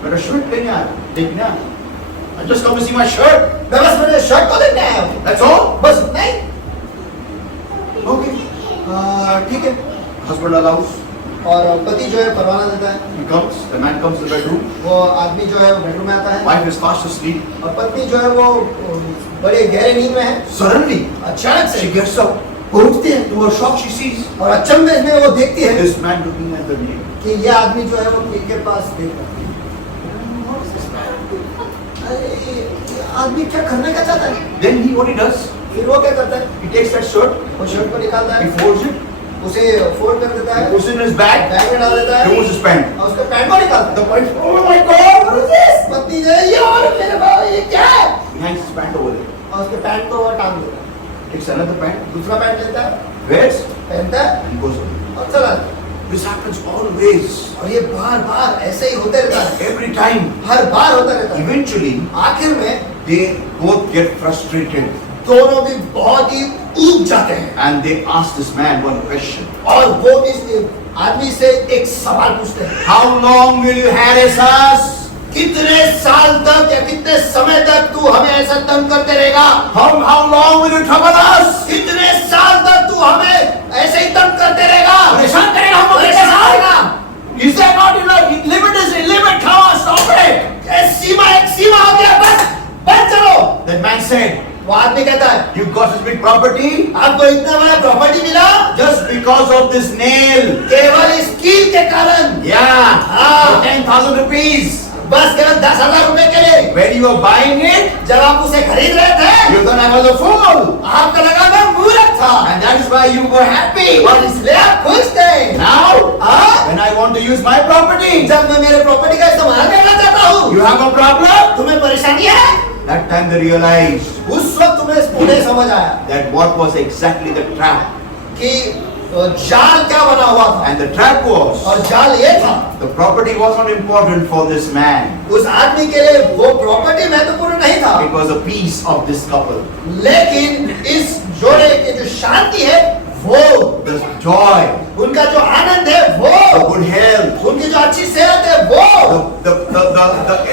मेरा shirt लेने आया, देखने आया. I just come to see my shirt. मैं बस मेरे शर्ट को देखने आया हूँ। That's all. बस नहीं। Okay. ठीक है। Husband allows. और पति जो है परवाना देता है। He comes. The man comes to the bedroom. वो आदमी जो है बेडरूम में आता है Wife is fast asleep. और पत्नी जो है वो बड़े गहरे नींद में है। Suddenly, अचानक she से gets up. वो उठती है. To her shock, she sees और अचंभे में वो देखती है this man looking at the nail. कि ये आदमी जो है वो नील के पास देख रहा है। अरे ये आदमी क्या करने का चाहता है? Then what he does? फिर वो क्या करता है? He takes that shirt. वो शर्ट को निकालता He है, folds it. उसे फोल्ड कर देता He है, puts it in his bag. Bag में डाल देता है Removes his pant. और उसके पैंट को निकालता The है। wife, oh my God, what is this? पत्नी जो है ये और मेरे बाबा ये क्या है? He hangs his pant over there. और उसके पैंट को वो टांग देता है। Takes another pant. दूसरा पैंट लेता है, Wears पहनता है and goes away. और चला जाता है। This happens always. और ये बार बार ऐसे ही होते रहता है, Every time. हर बार होता रहता है। Eventually, आखिर में they both get frustrated दोनों भी बहुत ही ऊब जाते हैं and they ask this man one question. और वो इस आदमी से एक सवाल पूछते हैं, How long will you harass us? कितने साल तक या कितने समय तक तू हमें ऐसा तंग करते रहेगा? How long will you trouble us? कितने साल तक तू हमें ऐसे ही तंग करते रहेगा? परेशान करेगा हम लोग परेशान कैसे? करेगा? Is there not enough limit? Is a limit? Come on, stop it. सीमा एक सीमा हो गया, बस चलो। That man said, वो आदमी कहता है, you got this big property आपको इतना बड़ा प्रॉपर्टी मिला just because of this nail. केवल इस कील के कारण। Yeah. हाँ। 10,000 rupees. बस केवल 10,000 रुपए के लिए। When you were buying it, जब आप उसे खरीद रहे थे, you thought I was a fool. आपको लगा मैं मूर्ख था And that is why you were happy. और इसलिए आप खुश थे। Now, हाँ? when I want to use my property, जब मैं मेरे प्रॉपर्टी का इस्तेमाल करना चाहता हूँ, you have a problem? तुम्हें परेशानी है? That time they realized उस वक्त तुम्हें उन्हें समझ आया that what was exactly the trap. कि जाल क्या बना हुआ था। And the trap was, और जाल ये था, the property was not important for this man. उस आदमी के लिए वो प्रॉपर्टी महत्वपूर्ण नहीं था, It was a piece of this couple. लेकिन इस जोड़े की जो शांति है वो, The joy, उनका जो आनंद है the वो, good health, उनकी जो अच्छी सेहत है वो, the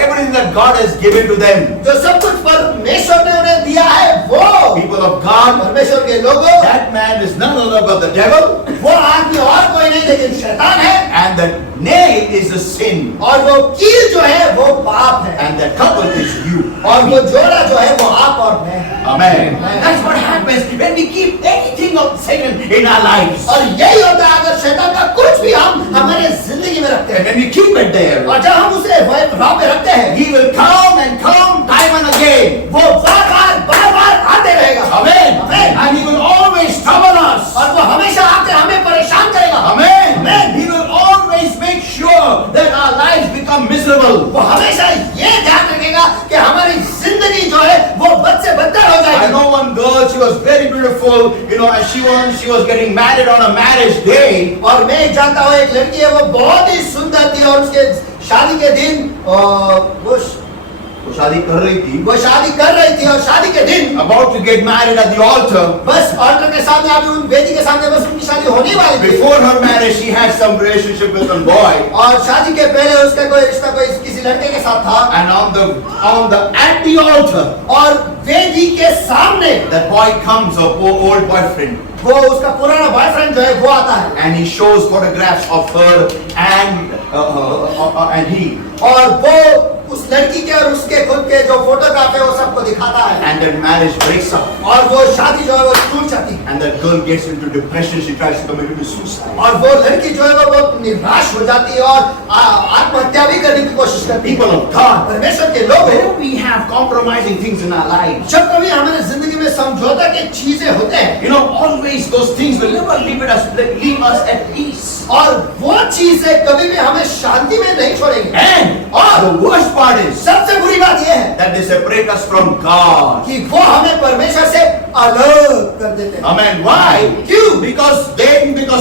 everything that God has given to them. जो सब कुछ परमेश्वर ने उन्हें दिया है वो, People of God, परमेश्वर के लोगों, that man is none other but the devil, वो आदमी और कोई नहीं लेकिन शैतान है and that nail is the sin, और वो कील जो है वो पाप है and that couple is you. और वो जोड़ा जो है वो आप और मैं है। Amen. Amen. That's what happens when we keep anything of Satan in our lives. और यही होता है अगर शैतान का कुछ भी हम हमारे जिंदगी में रखते And हैं when we keep it there, और जब हम उसे राह पे रखते हैं, he will come and come time and again. वो बार बार आते रहेगा। Amen. Amen. And he will always trouble us. और वो हमेशा आके हमें परेशान करेगा। Amen. Amen. He will always make sure that our lives become miserable. वो हमेशा ये ध्यान रखेगा कि हमारी जिंदगी जो है वो बद से बदतर हो I जाएगी। know one girl, she was very beautiful, and she was getting married on a marriage day. और मैं जानता हूँ एक लड़की है वो बहुत ही सुंदर थी और उसके शादी के दिन वो वो शादी कर रही थी, वो शादी कर रही थी और शादी के दिन about to get married at the altar. बस ऑल्टर के सामने अभी उन वेदी के सामने बस उनकी शादी होने वाली थी। Before her marriage, she had some relationship with a boy, और शादी के पहले उसका कोई रिश्ता कोई किसी लड़के के साथ था। and at the altar, और वेदी के सामने that boy comes, a old boyfriend, वो उसका पुराना बॉयफ्रेंड जो है वो आता है and he shows photographs of her and he, और वो उस लड़की के और उसके खुद के जो फोटोग्राफ है वो सबको दिखाता है and their marriage breaks up, और वो शादी जो है वो टूट जाती है and that girl gets into depression. She tries to commit suicide. और वो लड़की जो है वो बहुत निराश हो जाती है और आत्महत्या भी करने की कोशिश करती है। People of God, परमेश्वर के लोग when we have compromising things in our lives, जब कभी हमारे जिंदगी में समझौता के चीजें होते हैं, you know, always those things will never leave us at peace. और वो चीजें कभी भी हमें शांति में नहीं छोड़ेंगे। And और the worst part is सबसे बुरी बात यह है that they separate us from God. कि वो हमें परमेश्वर से अलग कर देते हैं। Amen. Why? क्यों? Because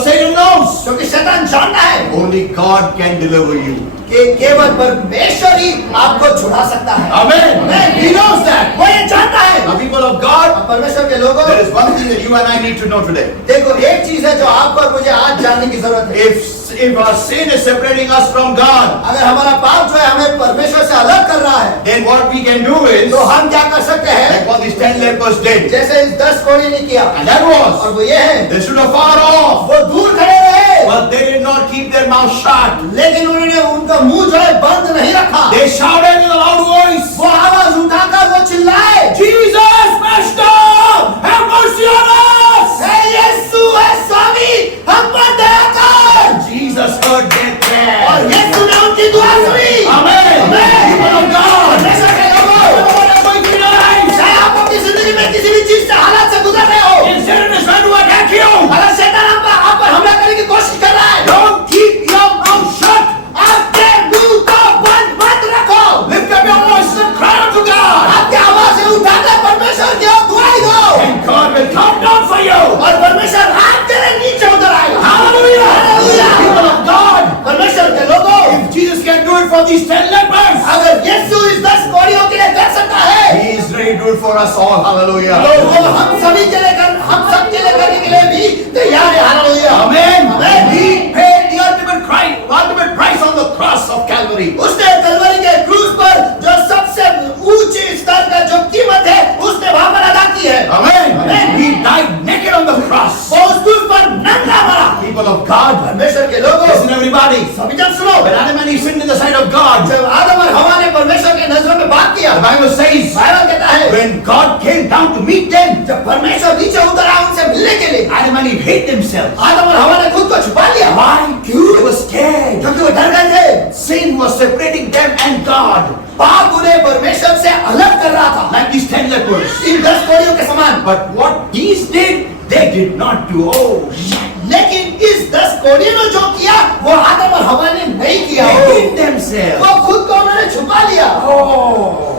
Satan knows क्योंकि शैतान जानता है only God can deliver you. कि केवल परमेश्वर ही आपको छुड़ा सकता है। Amen. He knows that. वो ये जानता है। The people of God, परमेश्वर के लोगों, there is one thing that you and I need to know today. देखो एक चीज है जो आपको और मुझे आज जानने की जरूरत है। If our sin is separating us from God, अगर हमारा पाप जो है हमें परमेश्वर से अलग कर रहा है, then what we can do is तो हम क्या कर सकते हैं? like what these 10 lepers did. जैसे इस 10 कोढ़ी ने किया, And that was, और वो ये है, they stood afar off, वो दूर खड़े रहे, but they did not keep their mouth shut. लेकिन उन्होंने उनका मुंह जो है बंद नहीं रखा। They shouted with a loud voice, वो आवाज उठाकर वो चिल्लाए, Jesus, Master, have mercy on us! हे यीशु, हे स्वामी, हम पर दया कर। Jesus heard their और prayer. यीशु ने उनकी दुआ सुनी। Amen. People of God, परमेश्वर के लोगों, what are going through your life? चाहे आप अपनी जिंदगी में किसी भी चीज से हालात से गुजर रहे हो, If Satan is trying to attack you, अगर शैतान आप पर हमला करने की कोशिश कर रहा है, don't keep your mouth shut. आपके मुंह को बंद मत रखो। Lift up your voices and cry out to God. आपकी आवाजें उठाकर परमेश्वर की ओर दुआई दो, And God will come down for you. और परमेश्वर हाथ तेरे नीचे उतर आएगा। Hallelujah. Hallelujah. People of God, परमेश्वर के लोगों, if Jesus can do it for these 10 lepers, अगर यीशु इस 10 कोढ़ियों के लिए कर सकता है, He is ready to do it for us all. Hallelujah. तो वो हम सभी के लिए हम सब के लिए करने के लिए भी तैयार है। Hallelujah. Amen. Amen. He paid the ultimate price on the cross of Calvary. उसने कलवरी के क्रूस पर जो सबसे ऊंची स्तर का जो कीमत है उसने वहां पर अदा की है। Amen. Amen. He died naked on the cross. वो उस क्रूस पर नंगा मरा। People of God, परमेश्वर के लोगों, listen everybody. सभी जन सुनो, When Adam and Eve sinned in the sight of God, जब आदम और हवा ने परमेश्वर के नजरों में पाप किया, the Bible says, बाइबल कहता है when God came down to meet them, जब परमेश्वर नीचे उतर आया उनसे मिलने के लिए, Adam and Eve hid themselves. आदम और हवा ने खुद को छुपा लिया। Why? They were scared. क्योंकि वो डर गए थे। Sin was separating them and God. पाप उन्हें परमेश्वर से अलग कर रहा था, Like these 10 lepers. इन 10 कोढ़ियों के समान। But what these did, they did not do. Oh, लेकिन इस 10 कोढ़ियों ने जो किया वो आदम और हवा ने नहीं किया। they hid themselves. वो खुद को उन्होंने छुपा लिया। Oh,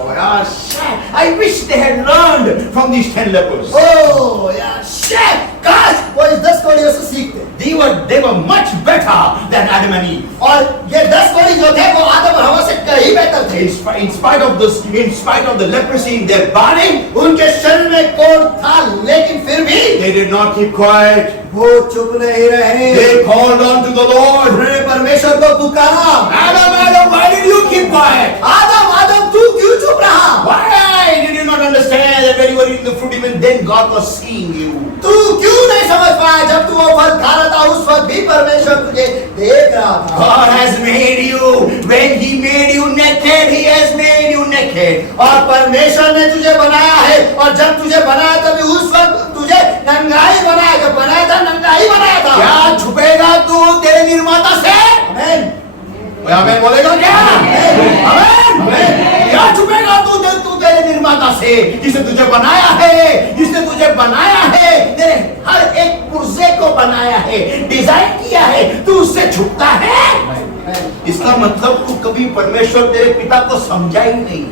I wish they had learned from these 10 lepers. ओह यार, शेट, काश वो इस 10 कोढ़ियों से सीखते। They were much better than Adam and Eve. और ये 10 कोढ़ी जो थे वो आदम और हवा से कहीं बेहतर थे। In spite of the leprosy in their body, उनके शरीर में कोढ़ था, लेकिन फिर भी they did not keep quiet. वो चुप नहीं रहे। They called on to the Lord. उन्होंने परमेश्वर को पुकारा। Adam, why did you keep quiet? आदम, तू क्यों चुप रहा? Why did you not understand that when you were eating the fruit, even then God was seeing you? तू क्यों नहीं समझ पाया जब तू वो फल खा रहा था उस वक्त भी परमेश्वर तुझे देख रहा था। God has made you. When He made you naked, He has made you naked. और परमेश्वर ने तुझे बनाया है, और जब तुझे बनाया तभी उस वक्त तुझे नंगाई बनाया, जब बनाया था नंगाई बनाया था। क्या छुपेगा तू तेरे निर्माता से? आमीन। आमीन बोलेगा क्या? आमीन। क्या छुपेगा तू तेरे निर्माता से, जिसने तुझे बनाया है, तेरे हर एक पुर्जे को बनाया है, डिजाइन किया है, तू उससे छुपता है? इसका मतलब तू कभी परमेश्वर तेरे पिता को समझा ही नहीं।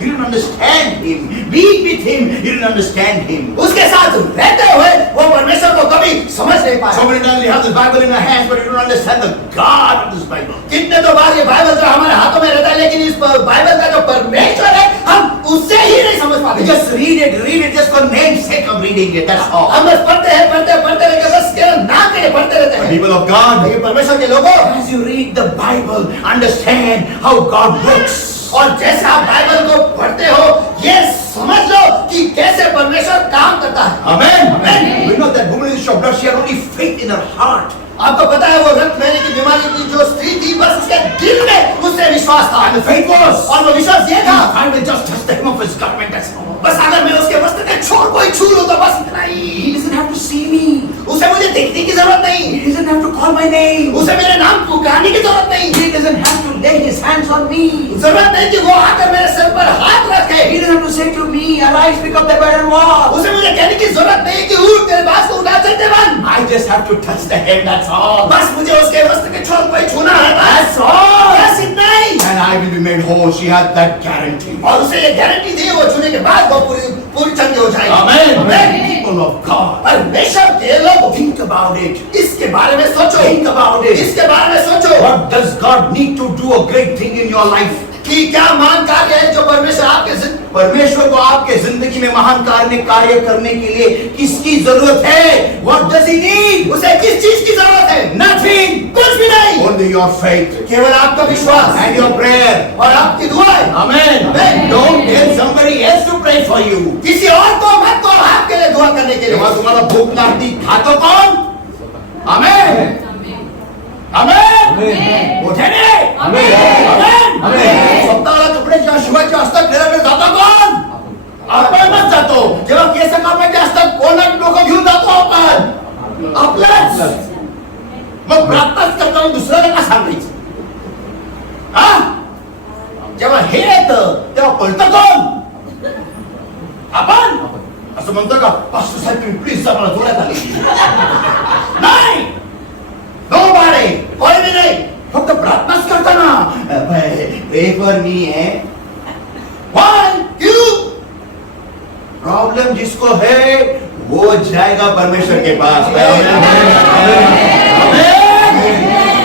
You didn't understand him. Being with him, you didn't understand him. उसके साथ रहते हुए वो परमेश्वर को कभी समझ नहीं पाए। So many times we have this Bible in our hands, but we don't understand the God of this Bible. कितने तो बार ये बाइबल जो हमारे हाथों में रहता है, लेकिन इस बाइबल का जो परमेश्वर है हम उससे ही नहीं समझ पाते। Just read it just for name's sake of reading it. That's all. हम बस पढ़ते रहते हैं, बस केवल नाम के लिए पढ़ते रहते हैं। People of God, लेकिन परमेश्वर के लोगों, as you read the Bible, understand how God works. और जैसे आप बाइबल को पढ़ते हो, ये समझ लो कि कैसे परमेश्वर काम करता है। Amen. Amen. We know that woman is of blood, she had only faith in her heart. आपको पता है वो रक्त बहने की बीमारी की जो स्त्री थी, बस उसके दिल में उससे विश्वास था। And the faith was, और वो विश्वास ये था, I will just touch the hem of his garment. That's all. बस अगर मैं उसके वस्त्र के छोर को ही छू लूं तो बस इतना ही। He doesn't have to see me. उसे मुझे देखने की जरूरत नहीं, He doesn't have to call my name. उसे मेरे नाम पुकारने की जरूरत नहीं, He doesn't have to lay his hands on me. जरूरत नहीं कि वो आकर मेरे सिर पर हाथ रखे। He doesn't have to say to me, arise, pick up the bed and walk. उसे मुझे कहने की जरूरत नहीं कि उठ तेरे बास को उठा चलते बन। I just have to touch the hem. That's all. बस मुझे उसके वस्त्र के छोर को ही छूना है, That's all. बस इतना ही। And I will be made whole. She had that guarantee. और उसे ये गारंटी दी, वो छूने के बाद वो पूरी चंगी हो जाएगी। Amen. Amen. People of God, परमेश्वर के लोग, think about it. इसके बारे में सोचो, Think about it. इसके बारे में सोचो। What does God need to do a great thing in your life? कि क्या महान कार्य है जो परमेश्वर को आपके जिंदगी में महान कार्य करने के लिए किसकी जरूरत है? What does he need? उसे किस चीज की जरूरत है? Nothing. कुछ भी नहीं, Only your faith केवल आपका विश्वास and your prayer. और आपकी दुआएं। Amen. Amen. Don't tell somebody else to pray for you. किसी और को मत कहो आपके लिए दुआ करने के जेव्हा लिए। तुम्हाला भूक लागती खातो कोण? Amen. Amen. मोठ्याने. Amen. स्वतःला कपडे जेव्हा शिवायचे असतात घराकडे जातो कोण? आपणच जातो. जेव्हा केस कापायचे असतात कोणाच डोकं घेऊन जातो आपण? आपलंच. मग प्रार्थनाच करताना दुसऱ्याला का सांगायचं? हा? जेव्हा हे येतं तेव्हा पळतं कोण? आपण असं म्हणतो का पास्टर साहेब तुम्ही प्लीज मला जोड्यात आले नाही. नोबडी, कोणी भी नाही, फक्त प्रार्थनाच करताना प्रे फॉर मी है. व्हाई? क्यों? प्रॉब्लम जिसको है वो जाएगा परमेश्वर के पास.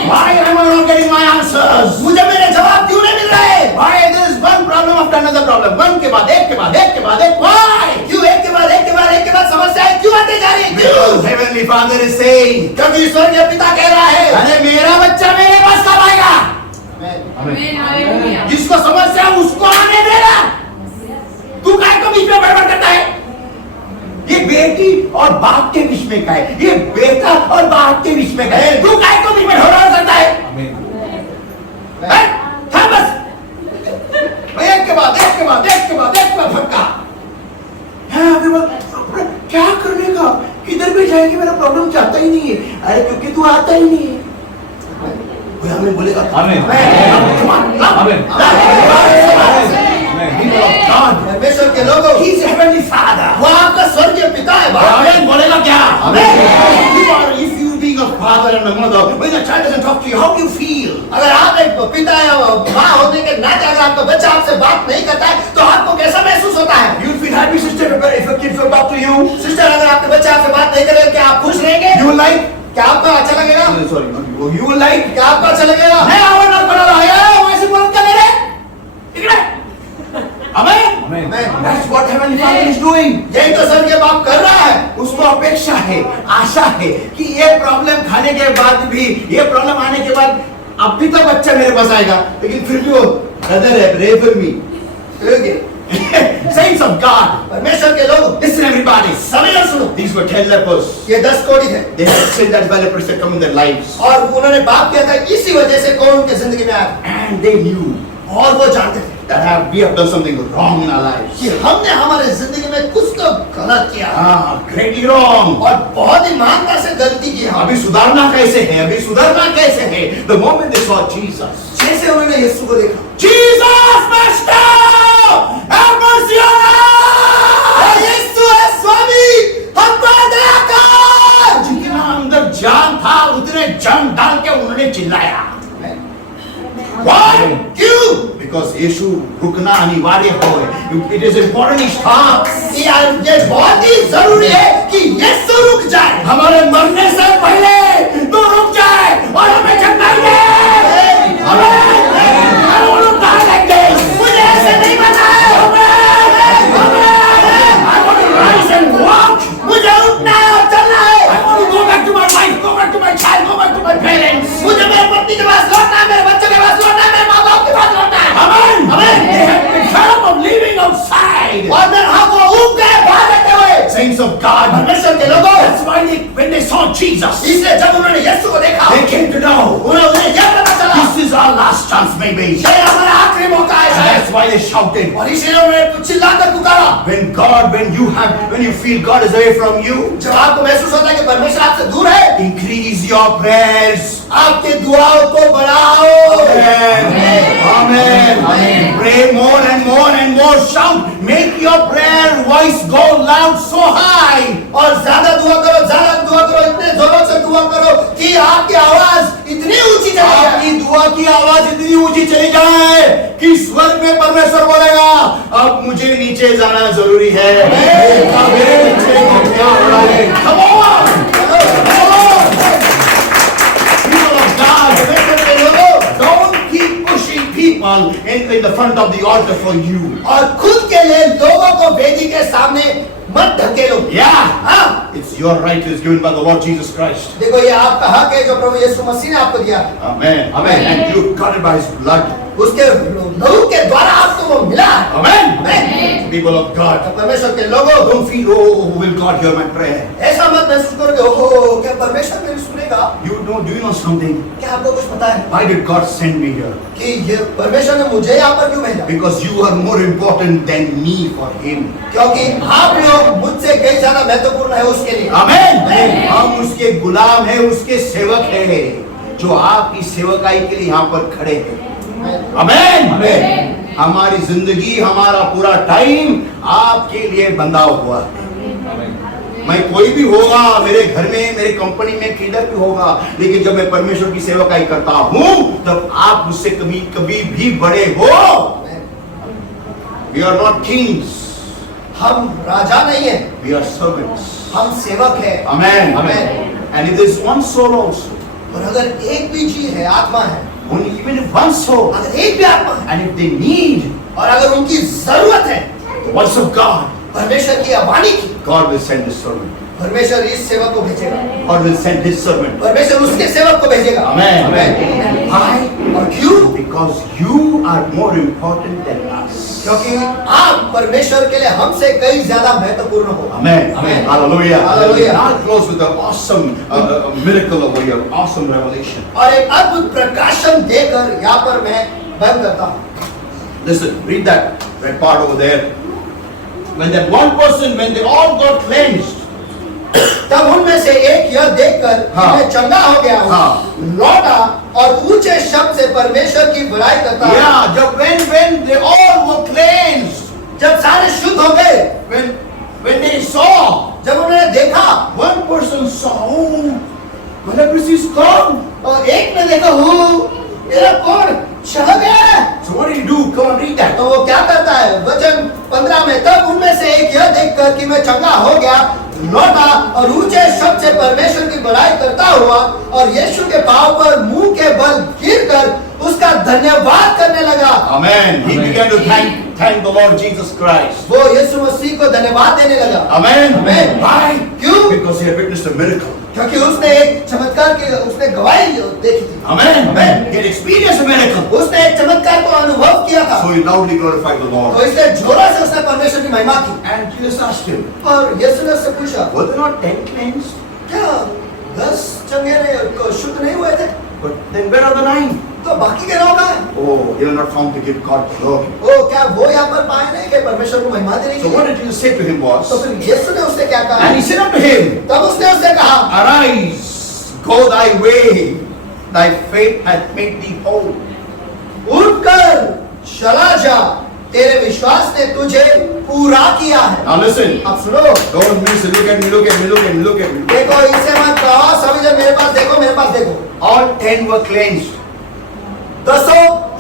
Why am I not getting my answers? मुझे मेरे जवाब क्यों नहीं मिल रहे? Why there is one problem after another problem? One के बाद एक के बाद एक के बाद एक. Why? क्यों एक के बाद एक के बाद एक के बाद समस्याएं क्यों आते जा रही हैं? Because क्यों? Heavenly Father is saying, क्योंकि ईश्वर के पिता कह रहा है, अरे मेरा बच्चा मेरे पास कब आएगा? जिसको समस्या है उसको आने देना. तू काय को बीच में बड़बड़ करता है? ये बेटी और बाप के बीच में का है, ये बेटा और बाप के बीच में का है. तू काय को बीच में ढोलना करता है? हाँ बस एक के बाद एक के बाद एक के बाद एक के बाद फटका. क्या करने का? किधर भी जाएंगे मेरा प्रॉब्लम चाहता ही नहीं है. अरे क्योंकि तू आता ही नहीं है. कोई हमें बोलेगा परमेश्वर के लोगों, He is heavenly Father. वो आपका स्वर्गीय पिता है। Amen. बोलेगा क्या? Amen. If you being a father and a mother, when a child doesn't talk to you, how do you feel? अगर आप एक पिता या माँ होने के नाते अगर आपका बच्चा आपसे बात नहीं करता है तो आपको कैसा महसूस होता है? You feel happy, sister, if a kid will talk to you. Sister, अगर आपके बच्चे आपसे बात नहीं करेंगे क्या आप खुश रहेंगे? You will like? क्या आपको अच्छा लगेगा? Sorry, not you. You will like? क्या आपको अच्छा लगेगा? नहीं आवडणार कोणाला? वैसे बोलत का रे? इकडे. Amen. That's what Heavenly Father is doing. यही तो स्वर्गीय बाप कर रहा है। उसको अपेक्षा है, आशा है कि ये प्रॉब्लम खाने के बाद भी, ये प्रॉब्लम आने के बाद अब भी तो बच्चा मेरे पास आएगा, लेकिन फिर भी वो ब्रदर है, pray for me. Saints of God, परमेश्वर के लोग, listen everybody. सभी लोग सुनो। These were 10 lepers. ये 10 कोढ़ी थे। They had sinned, that's why leprosy had come in their lives. और उन्होंने पाप किया था, इसी वजह से कोढ़ उनके जिंदगी में आया। And they knew और वो जानते थे that we have done something wrong in our lives. कि हमने हमारे जिंदगी में कुछ तो गलत किया Greatly wrong. और बहुत ही ईमानदार से गलती की। अभी सुधारना कैसे है? अभी सुधारना कैसे है? The moment they saw Jesus, जैसे उन्होंने यीशु को देखा, Jesus, Master, have mercy on us. यीशु है स्वामी, हम पर दया कर। जितना अंदर जान था उतने जान डाल के उन्होंने चिल्लाया. Why? क्यों? Because यीशु रुकना अनिवार्य हो। It is important stop. ये बहुत ही जरूरी है कि यीशु रुक जाए, हमारे मरने से पहले तो रुक जाए और हमें चंगा दे। मुझे ऐसे नहीं बनना है, मुझे उठना है और चलना है, मुझे मेरे पत्नी के पास लौटना है, मेरे बच्चों के पास लौटना है, मेरे माँ बाप के पास लौटना है। और मेरे हाथ को ऊब गए भागते हुए। Saints of God, परमेश्वर के लोगों, that's why when they saw Jesus, इसलिए जब उन्होंने यीशु को देखा, they came to know उन्हें यह पता चला this is our last chance, maybe. ये हमारा आखिरी मौका है शायद। That's why they shouted. और इसलिए उन्होंने चिल्लाकर पुकारा। When you feel God is away from you, जब आपको महसूस होता है कि परमेश्वर आपसे दूर है, increase your prayers. आपके दुआओं को बढ़ाओ। Amen. Pray more and more and more. Shout. Make your prayer voice go loud so high. और ज्यादा दुआ करो, इतने जोरों से दुआ करो कि आपकी आवाज इतनी ऊंची चली जाए, आपकी दुआ की आवाज इतनी ऊंची चली जाए कि स्वर्ग में परमेश्वर बोलेगा, अब मुझे नीचे जाना जरूरी है। मेरे नीचे को क्या हो रहा है? Come on. People of God, don't keep pushing people in the front of the altar for you. और खुद के लिए लोगों को वेदी के सामने मत धकेलो। Yeah, it's your right. It's given by the Lord Jesus Christ. देखो ये आपका हक है जो प्रभु यीशु मसीह ने आपको दिया। Amen. Amen. And you got it by His blood. उसके लहू के द्वारा आपको वो मिला। Amen. Amen. People of God, परमेश्वर के लोगों, don't feel, oh, will God hear my prayer? ऐसा मत महसूस करो कि ओहो क्या परमेश्वर मेरी सुनेगा। Do you know something? क्या आपको कुछ पता है Why did God send me here? कि ये परमेश्वर ने मुझे यहाँ पर क्यों भेजा? Because you are more important than me for Him. क्योंकि आप लोग मुझसे कई ज्यादा महत्वपूर्ण है उसके लिए। Amen. हम उसके गुलाम हैं, उसके सेवक हैं, जो आपकी सेवकाई के लिए यहाँ पर खड़े हैं। Amen. हमारी जिंदगी, हमारा पूरा टाइम आपके लिए बंधा हुआ है। मैं कोई भी होगा, मेरे घर में, मेरे कंपनी में, किधर भी होगा, लेकिन जब मैं परमेश्वर की सेवकाई करता हूँ तब आप मुझसे कभी भी बड़े हो। We are not kings. हम राजा नहीं है, We are servants. हम सेवक है। Amen. Amen. And if there is one soul also, और अगर एक भी जीव है, आत्मा है, even if one soul, अगर एक भी आत्मा है, and if they need और अगर उनकी जरूरत है the voice of God, परमेश्वर की आवानी की, God will send His servant. परमेश्वर इस सेवक को भेजेगा, God will send His servant. परमेश्वर उसके सेवक को भेजेगा। Amen. Amen. Why? और क्यों? Because you are more important than us. क्योंकि आप परमेश्वर के लिए हमसे कई ज्यादा महत्वपूर्ण हो। Amen. Amen. Hallelujah. Hallelujah. I'll close with an awesome miracle over here, awesome revelation. और एक अद्भुत प्रकाशन देकर यहाँ पर मैं बंद करता हूँ। Listen, read that part over there. When that one person, when they all got cleansed, तब उनमें से एक यह देखकर हाँ। मैं चंगा हो गया हूँ, हाँ। लौटा और ऊंचे शब्द से परमेश्वर की बुराई करता है। yeah, जब when they all were cleansed, जब सारे शुद्ध हो गए, when they saw, जब उन्होंने देखा, one person saw, oh, my leprosy is gone. और एक ने देखा, हो मेरा कोढ़ छह गया है। So what did he do? Come on, read that. तो वो क्या करता है? वचन 15 में, तब उनमें से एक यह देखकर कि मैं चंगा हो गया, लौटा और ऊंचे शब्द से परमेश्वर की बड़ाई करता हुआ और यीशु के पांव पर मुंह के बल गिरकर उसका धन्यवाद करने लगा। Amen. He began to thank the Lord Jesus Christ. वो यीशु मसीह को धन्यवाद देने लगा। Amen. Amen. Why? क्यों? Because he had witnessed a miracle. क्योंकि उसने एक चमत्कार की उसने गवाही देखी थी। Amen. Amen. He had experienced a miracle. उसने एक चमत्कार को अनुभव किया था। So he loudly glorified the तो Lord. इसलिए जोरों से उसने परमेश्वर की महिमा की। And Jesus asked him, और यीशु ने उससे पूछा, were there not 10 cleansed? क्या 10 चंगे शुद्ध नहीं हुए थे? But then where are the 9? तो बाकी के 9 कहाँ हैं? Oh, they were not found to give God glory. ओ क्या वो यहाँ पर पाए नहीं कि परमेश्वर को महिमा देने So के what लिए? did Jesus say to him was, तो फिर यीशु ने उससे क्या कहा? and he said unto him, तब उसने उससे कहा, arise, go thy way, thy faith hath made thee whole. उठकर चला जा, तेरे विश्वास ने तुझे पूरा किया है। Now listen, अब सुनो, don't miss it. Look at me, look at me, look at me, look at me. देखो इसे मत कहो, सभी जन मेरे पास देखो, मेरे पास देखो। All 10 were cleansed. 10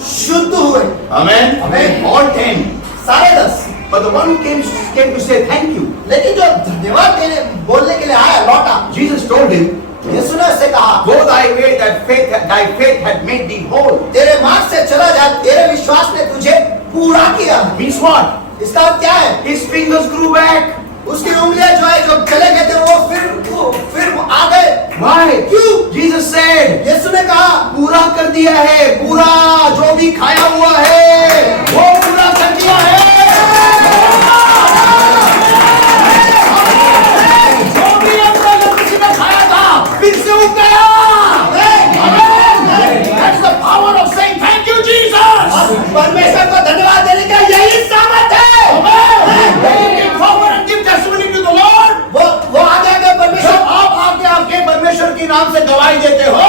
शुद्ध हुए। Amen. Amen. All 10. सारे 10। But the one who came to say thank you, लेकिन जो धन्यवाद देने बोलने के लिए आया लौटा, Jesus told him, यीशु ने उससे कहा, go thy way, thy faith had made thee whole. तेरे मार्ग से चला जा, तेरे विश्वास ने तुझे पूरा किया। Means what? इसका अर्थ क्या है? His fingers grew back. उसकी उंगलियां जो है जो चले गए थे वो फिर आ गए। Why? क्यों? Jesus said, यीशु ने कहा, पूरा कर दिया है, पूरा जो भी खाया हुआ है वो पूरा कर दिया है। जो भी अंदर किसी ने खाया था फिर से उग गया। That's the power of saying thank you Jesus. परमेश्वर को धन्यवाद देने का यही सामर्थ है। Forward and give testimony to the Lord. वो आगे आगे परमेश्वर, जब आप आगे आगे परमेश्वर के नाम से गवाही देते हो,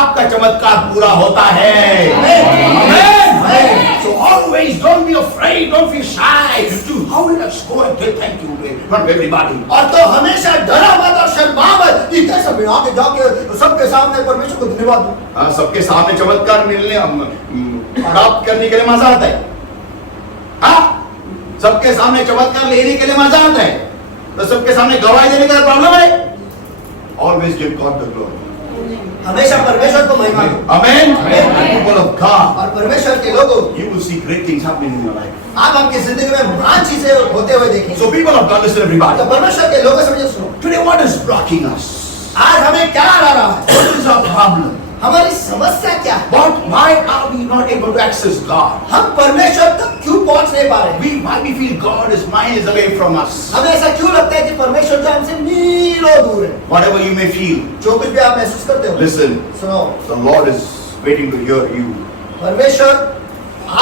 आपका चमत्कार पूरा होता है। Amen. So always don't be afraid, don't feel shy. How will I go and tell thank you in front of everybody? और तो हमेशा डरा मत और शर्मा मत कि कैसे मैं आगे जाके सबके सामने परमेश्वर को धन्यवाद दूं। सबके सामने चमत्कार प्राप्त करने के लिए मजा आता है। हाँ, सबके सामने चमत्कार लेने के लिए मजा आता है, तो सबके सामने गवाही देने का प्रॉब्लम है। Always give God the glory. हमेशा परमेश्वर को महिमा दो। Amen. People of God, और परमेश्वर के लोगों, you will see great things happening in your life. आप आपकी जिंदगी में महान चीजें होते हुए देखेंगे। So people of God, listen everybody. तो परमेश्वर के लोगों समझे सुनो। Today what is blocking us? आज हमें क्या आ रहा है? What is our problem? हमारी समस्या क्या है? Why are we not able to access God? हम परमेश्वर तक क्यों पहुंच नहीं पा रहे? Why we feel God is miles away from us? हमें ऐसा क्यों लगता है कि परमेश्वर जो हमसे मीलों दूर है? Whatever you may feel, जो कुछ भी आप महसूस करते हो, listen. सुनो, The Lord is waiting to hear you. परमेश्वर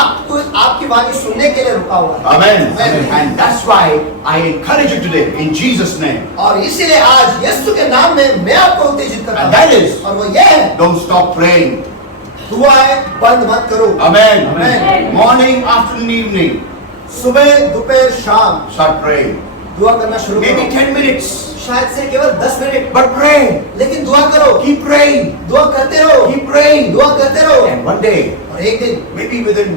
आपको आपकी वाणी सुनने के लिए रुका हुआ है। Amen. Amen. And that's why I encourage you today in Jesus' name. और इसीलिए आज यीशु के नाम में मैं आपको उत्तेजित करता And that is, और वो ये है, don't stop praying. दुआएं बंद मत करो। Amen. Amen. Morning, afternoon, evening, सुबह, दोपहर, शाम start praying. दुआ करना शुरू Maybe करो। 10 minutes, शायद से केवल 10 मिनट, but pray. लेकिन दुआ करो। Keep praying. दुआ करते रहो। Keep praying. दुआ करते रहो। And one day, और एक दिन, maybe within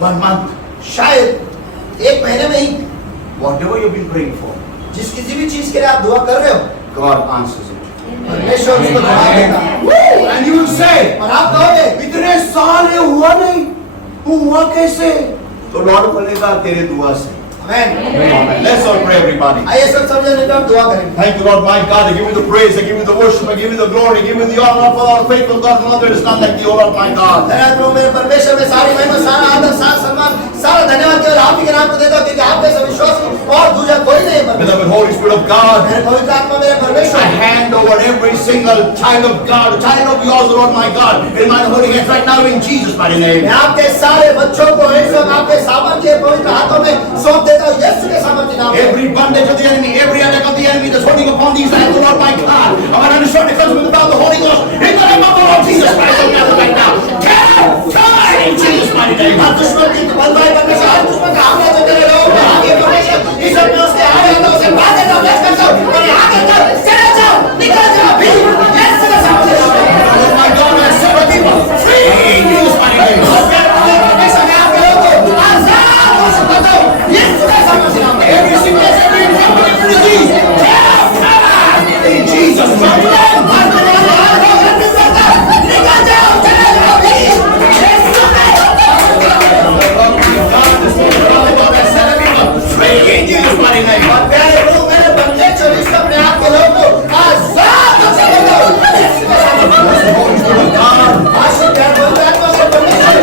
1 month, शायद एक महीने में ही, whatever you've been praying for, जिस किसी भी चीज के लिए आप दुआ कर रहे हो, God answers it. परमेश्वर उसको जवाब देगा। Woo! And you will say, और आप कहोगे, इतने साल ये हुआ नहीं, हुआ कैसे? तो लॉर्ड बोलेगा तेरे दुआ से। आमीन। Let's all pray, everybody. आइए सब समझने का दुआ करें। Thank you, Lord, my God. I give you the praise, I give you the worship, I give you the glory, I give you the honor for our faithful God. No, there is none like the Lord, my God. धन्यवाद प्रभु मेरे परमेश्वर में सारी महिमा, सारा आदर, सारा सम्मान, सारा धन्यवाद केवल आप ही के नाम को देता हूं, क्योंकि आप जैसा विश्वासी और दूसरा कोई नहीं है। Beloved Holy Spirit of God, मेरे पवित्र आत्मा मेरे परमेश्वर, I hand over every single child of God, child of yours, Lord, my God, in my holy hands right now in Jesus' mighty name. मैं आपके सारे बच्चों को इस वक्त आपके सामर्थ्य पवित्र हाथों में सौंप देता हूं, यीशु के सामर्थ्य नाम में। Every bondage of the enemy, every attack of the enemy that's holding upon these hands, Lord, my God, our understanding comes with the power of the Holy Ghost. In the name of the Lord Jesus Christ of Nazareth right now. Die in Jesus' mighty name. हर दुश्मन की बलवाई परमेश्वर, हर दुश्मन का हमला जो तेरे लोगों पर आगे परमेश्वर, इस वक्त मैं उसके आगे आता हूं, उसे मार देता हूं, नष्ट करता हूं, और आगे जाओ, चले जाओ, निकल जाओ, भी यीशु के सामने जाओ। Oh my God, I set my people free in Jesus' mighty name. परमेश्वर ने आपके लोगों को आजाद घोषित करता हूं, यीशु के सामर्थ्य नाम में। Every sickness, every infirmity, every disease, in Jesus' mighty name. निकल जाओ, चले जाओ, भी यीशु Free in Jesus' mighty name. और प्यारे लोग, मेरे परमेश्वर इस अपने आप के लोगों को आजाद घोषित करता हूं, यीशु के सामर्थ्य नाम में। आशीष प्यारे पवित्र आत्मा से परमेश्वर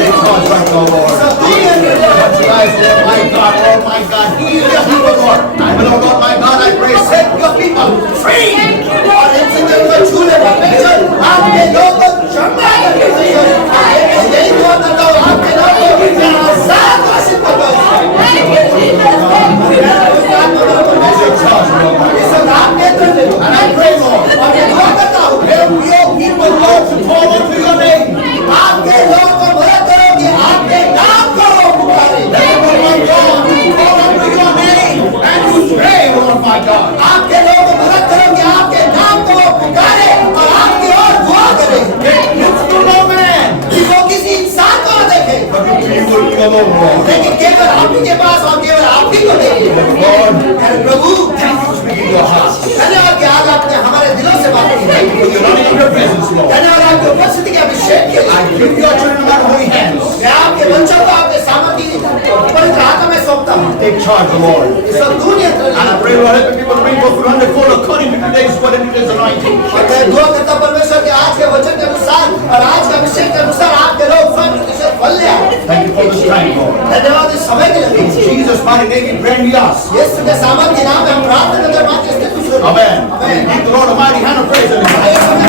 My God, oh my God, heal your people, Lord. I will, oh Lord, my God, I pray, set your people free. और इन जिंदगी को छूने परमेश्वर आपके लोगों को क्षमा करके यही दुआ करता हूँ, आपके लोगों को मैं आजाद घोषित करता हूँ। इस वक्त आप नेतृत्व दो। And I pray, Lord, और मैं दुआ करता हूँ, help your people, Lord, to call unto your name. आपके लोगों को मदद करो कि आपके नाम को वो पुकारे। Help, oh my God, to call unto your name and to pray, Lord, my God. आपके लोगों को मदद करो कि आपके नाम को वो पुकारे और आपकी ओर दुआ करे। Lift to no man लेकिन केवल आप ही के पास और केवल आप ही को देंगे। Lord, अरे प्रभु thank you for speaking to our hearts. धन्यवाद कि आज आपने हमारे दिलों से बात की। Thank you for the anointing of your presence, Lord. धन्यवाद आपके उपस्थिति के अभिषेक के I लिए। give your children in my holy hands. मैं आपके बच्चों को आपके सामर्थ्य पवित्र हाथों में सौंपता हूँ। Take charge, Lord. इस वक्त तू नियंत्रण And I ले। pray, Lord, help people bring forth 100-fold according to today's word and today's anointing. और मैं दुआ करता हूं परमेश्वर के आज के वचन के अनुसार और आज के अभिषेक के अनुसार आपके लोग 100% फल ले आए। Thank you for this time, Lord. धन्यवाद इस समय के लिए। In Jesus' mighty name we pray and we ask. यीशु के सामर्थ्य के नाम में हम प्रार्थना करते हैं। Amen. Give the Lord a mighty hand of praise. Everybody.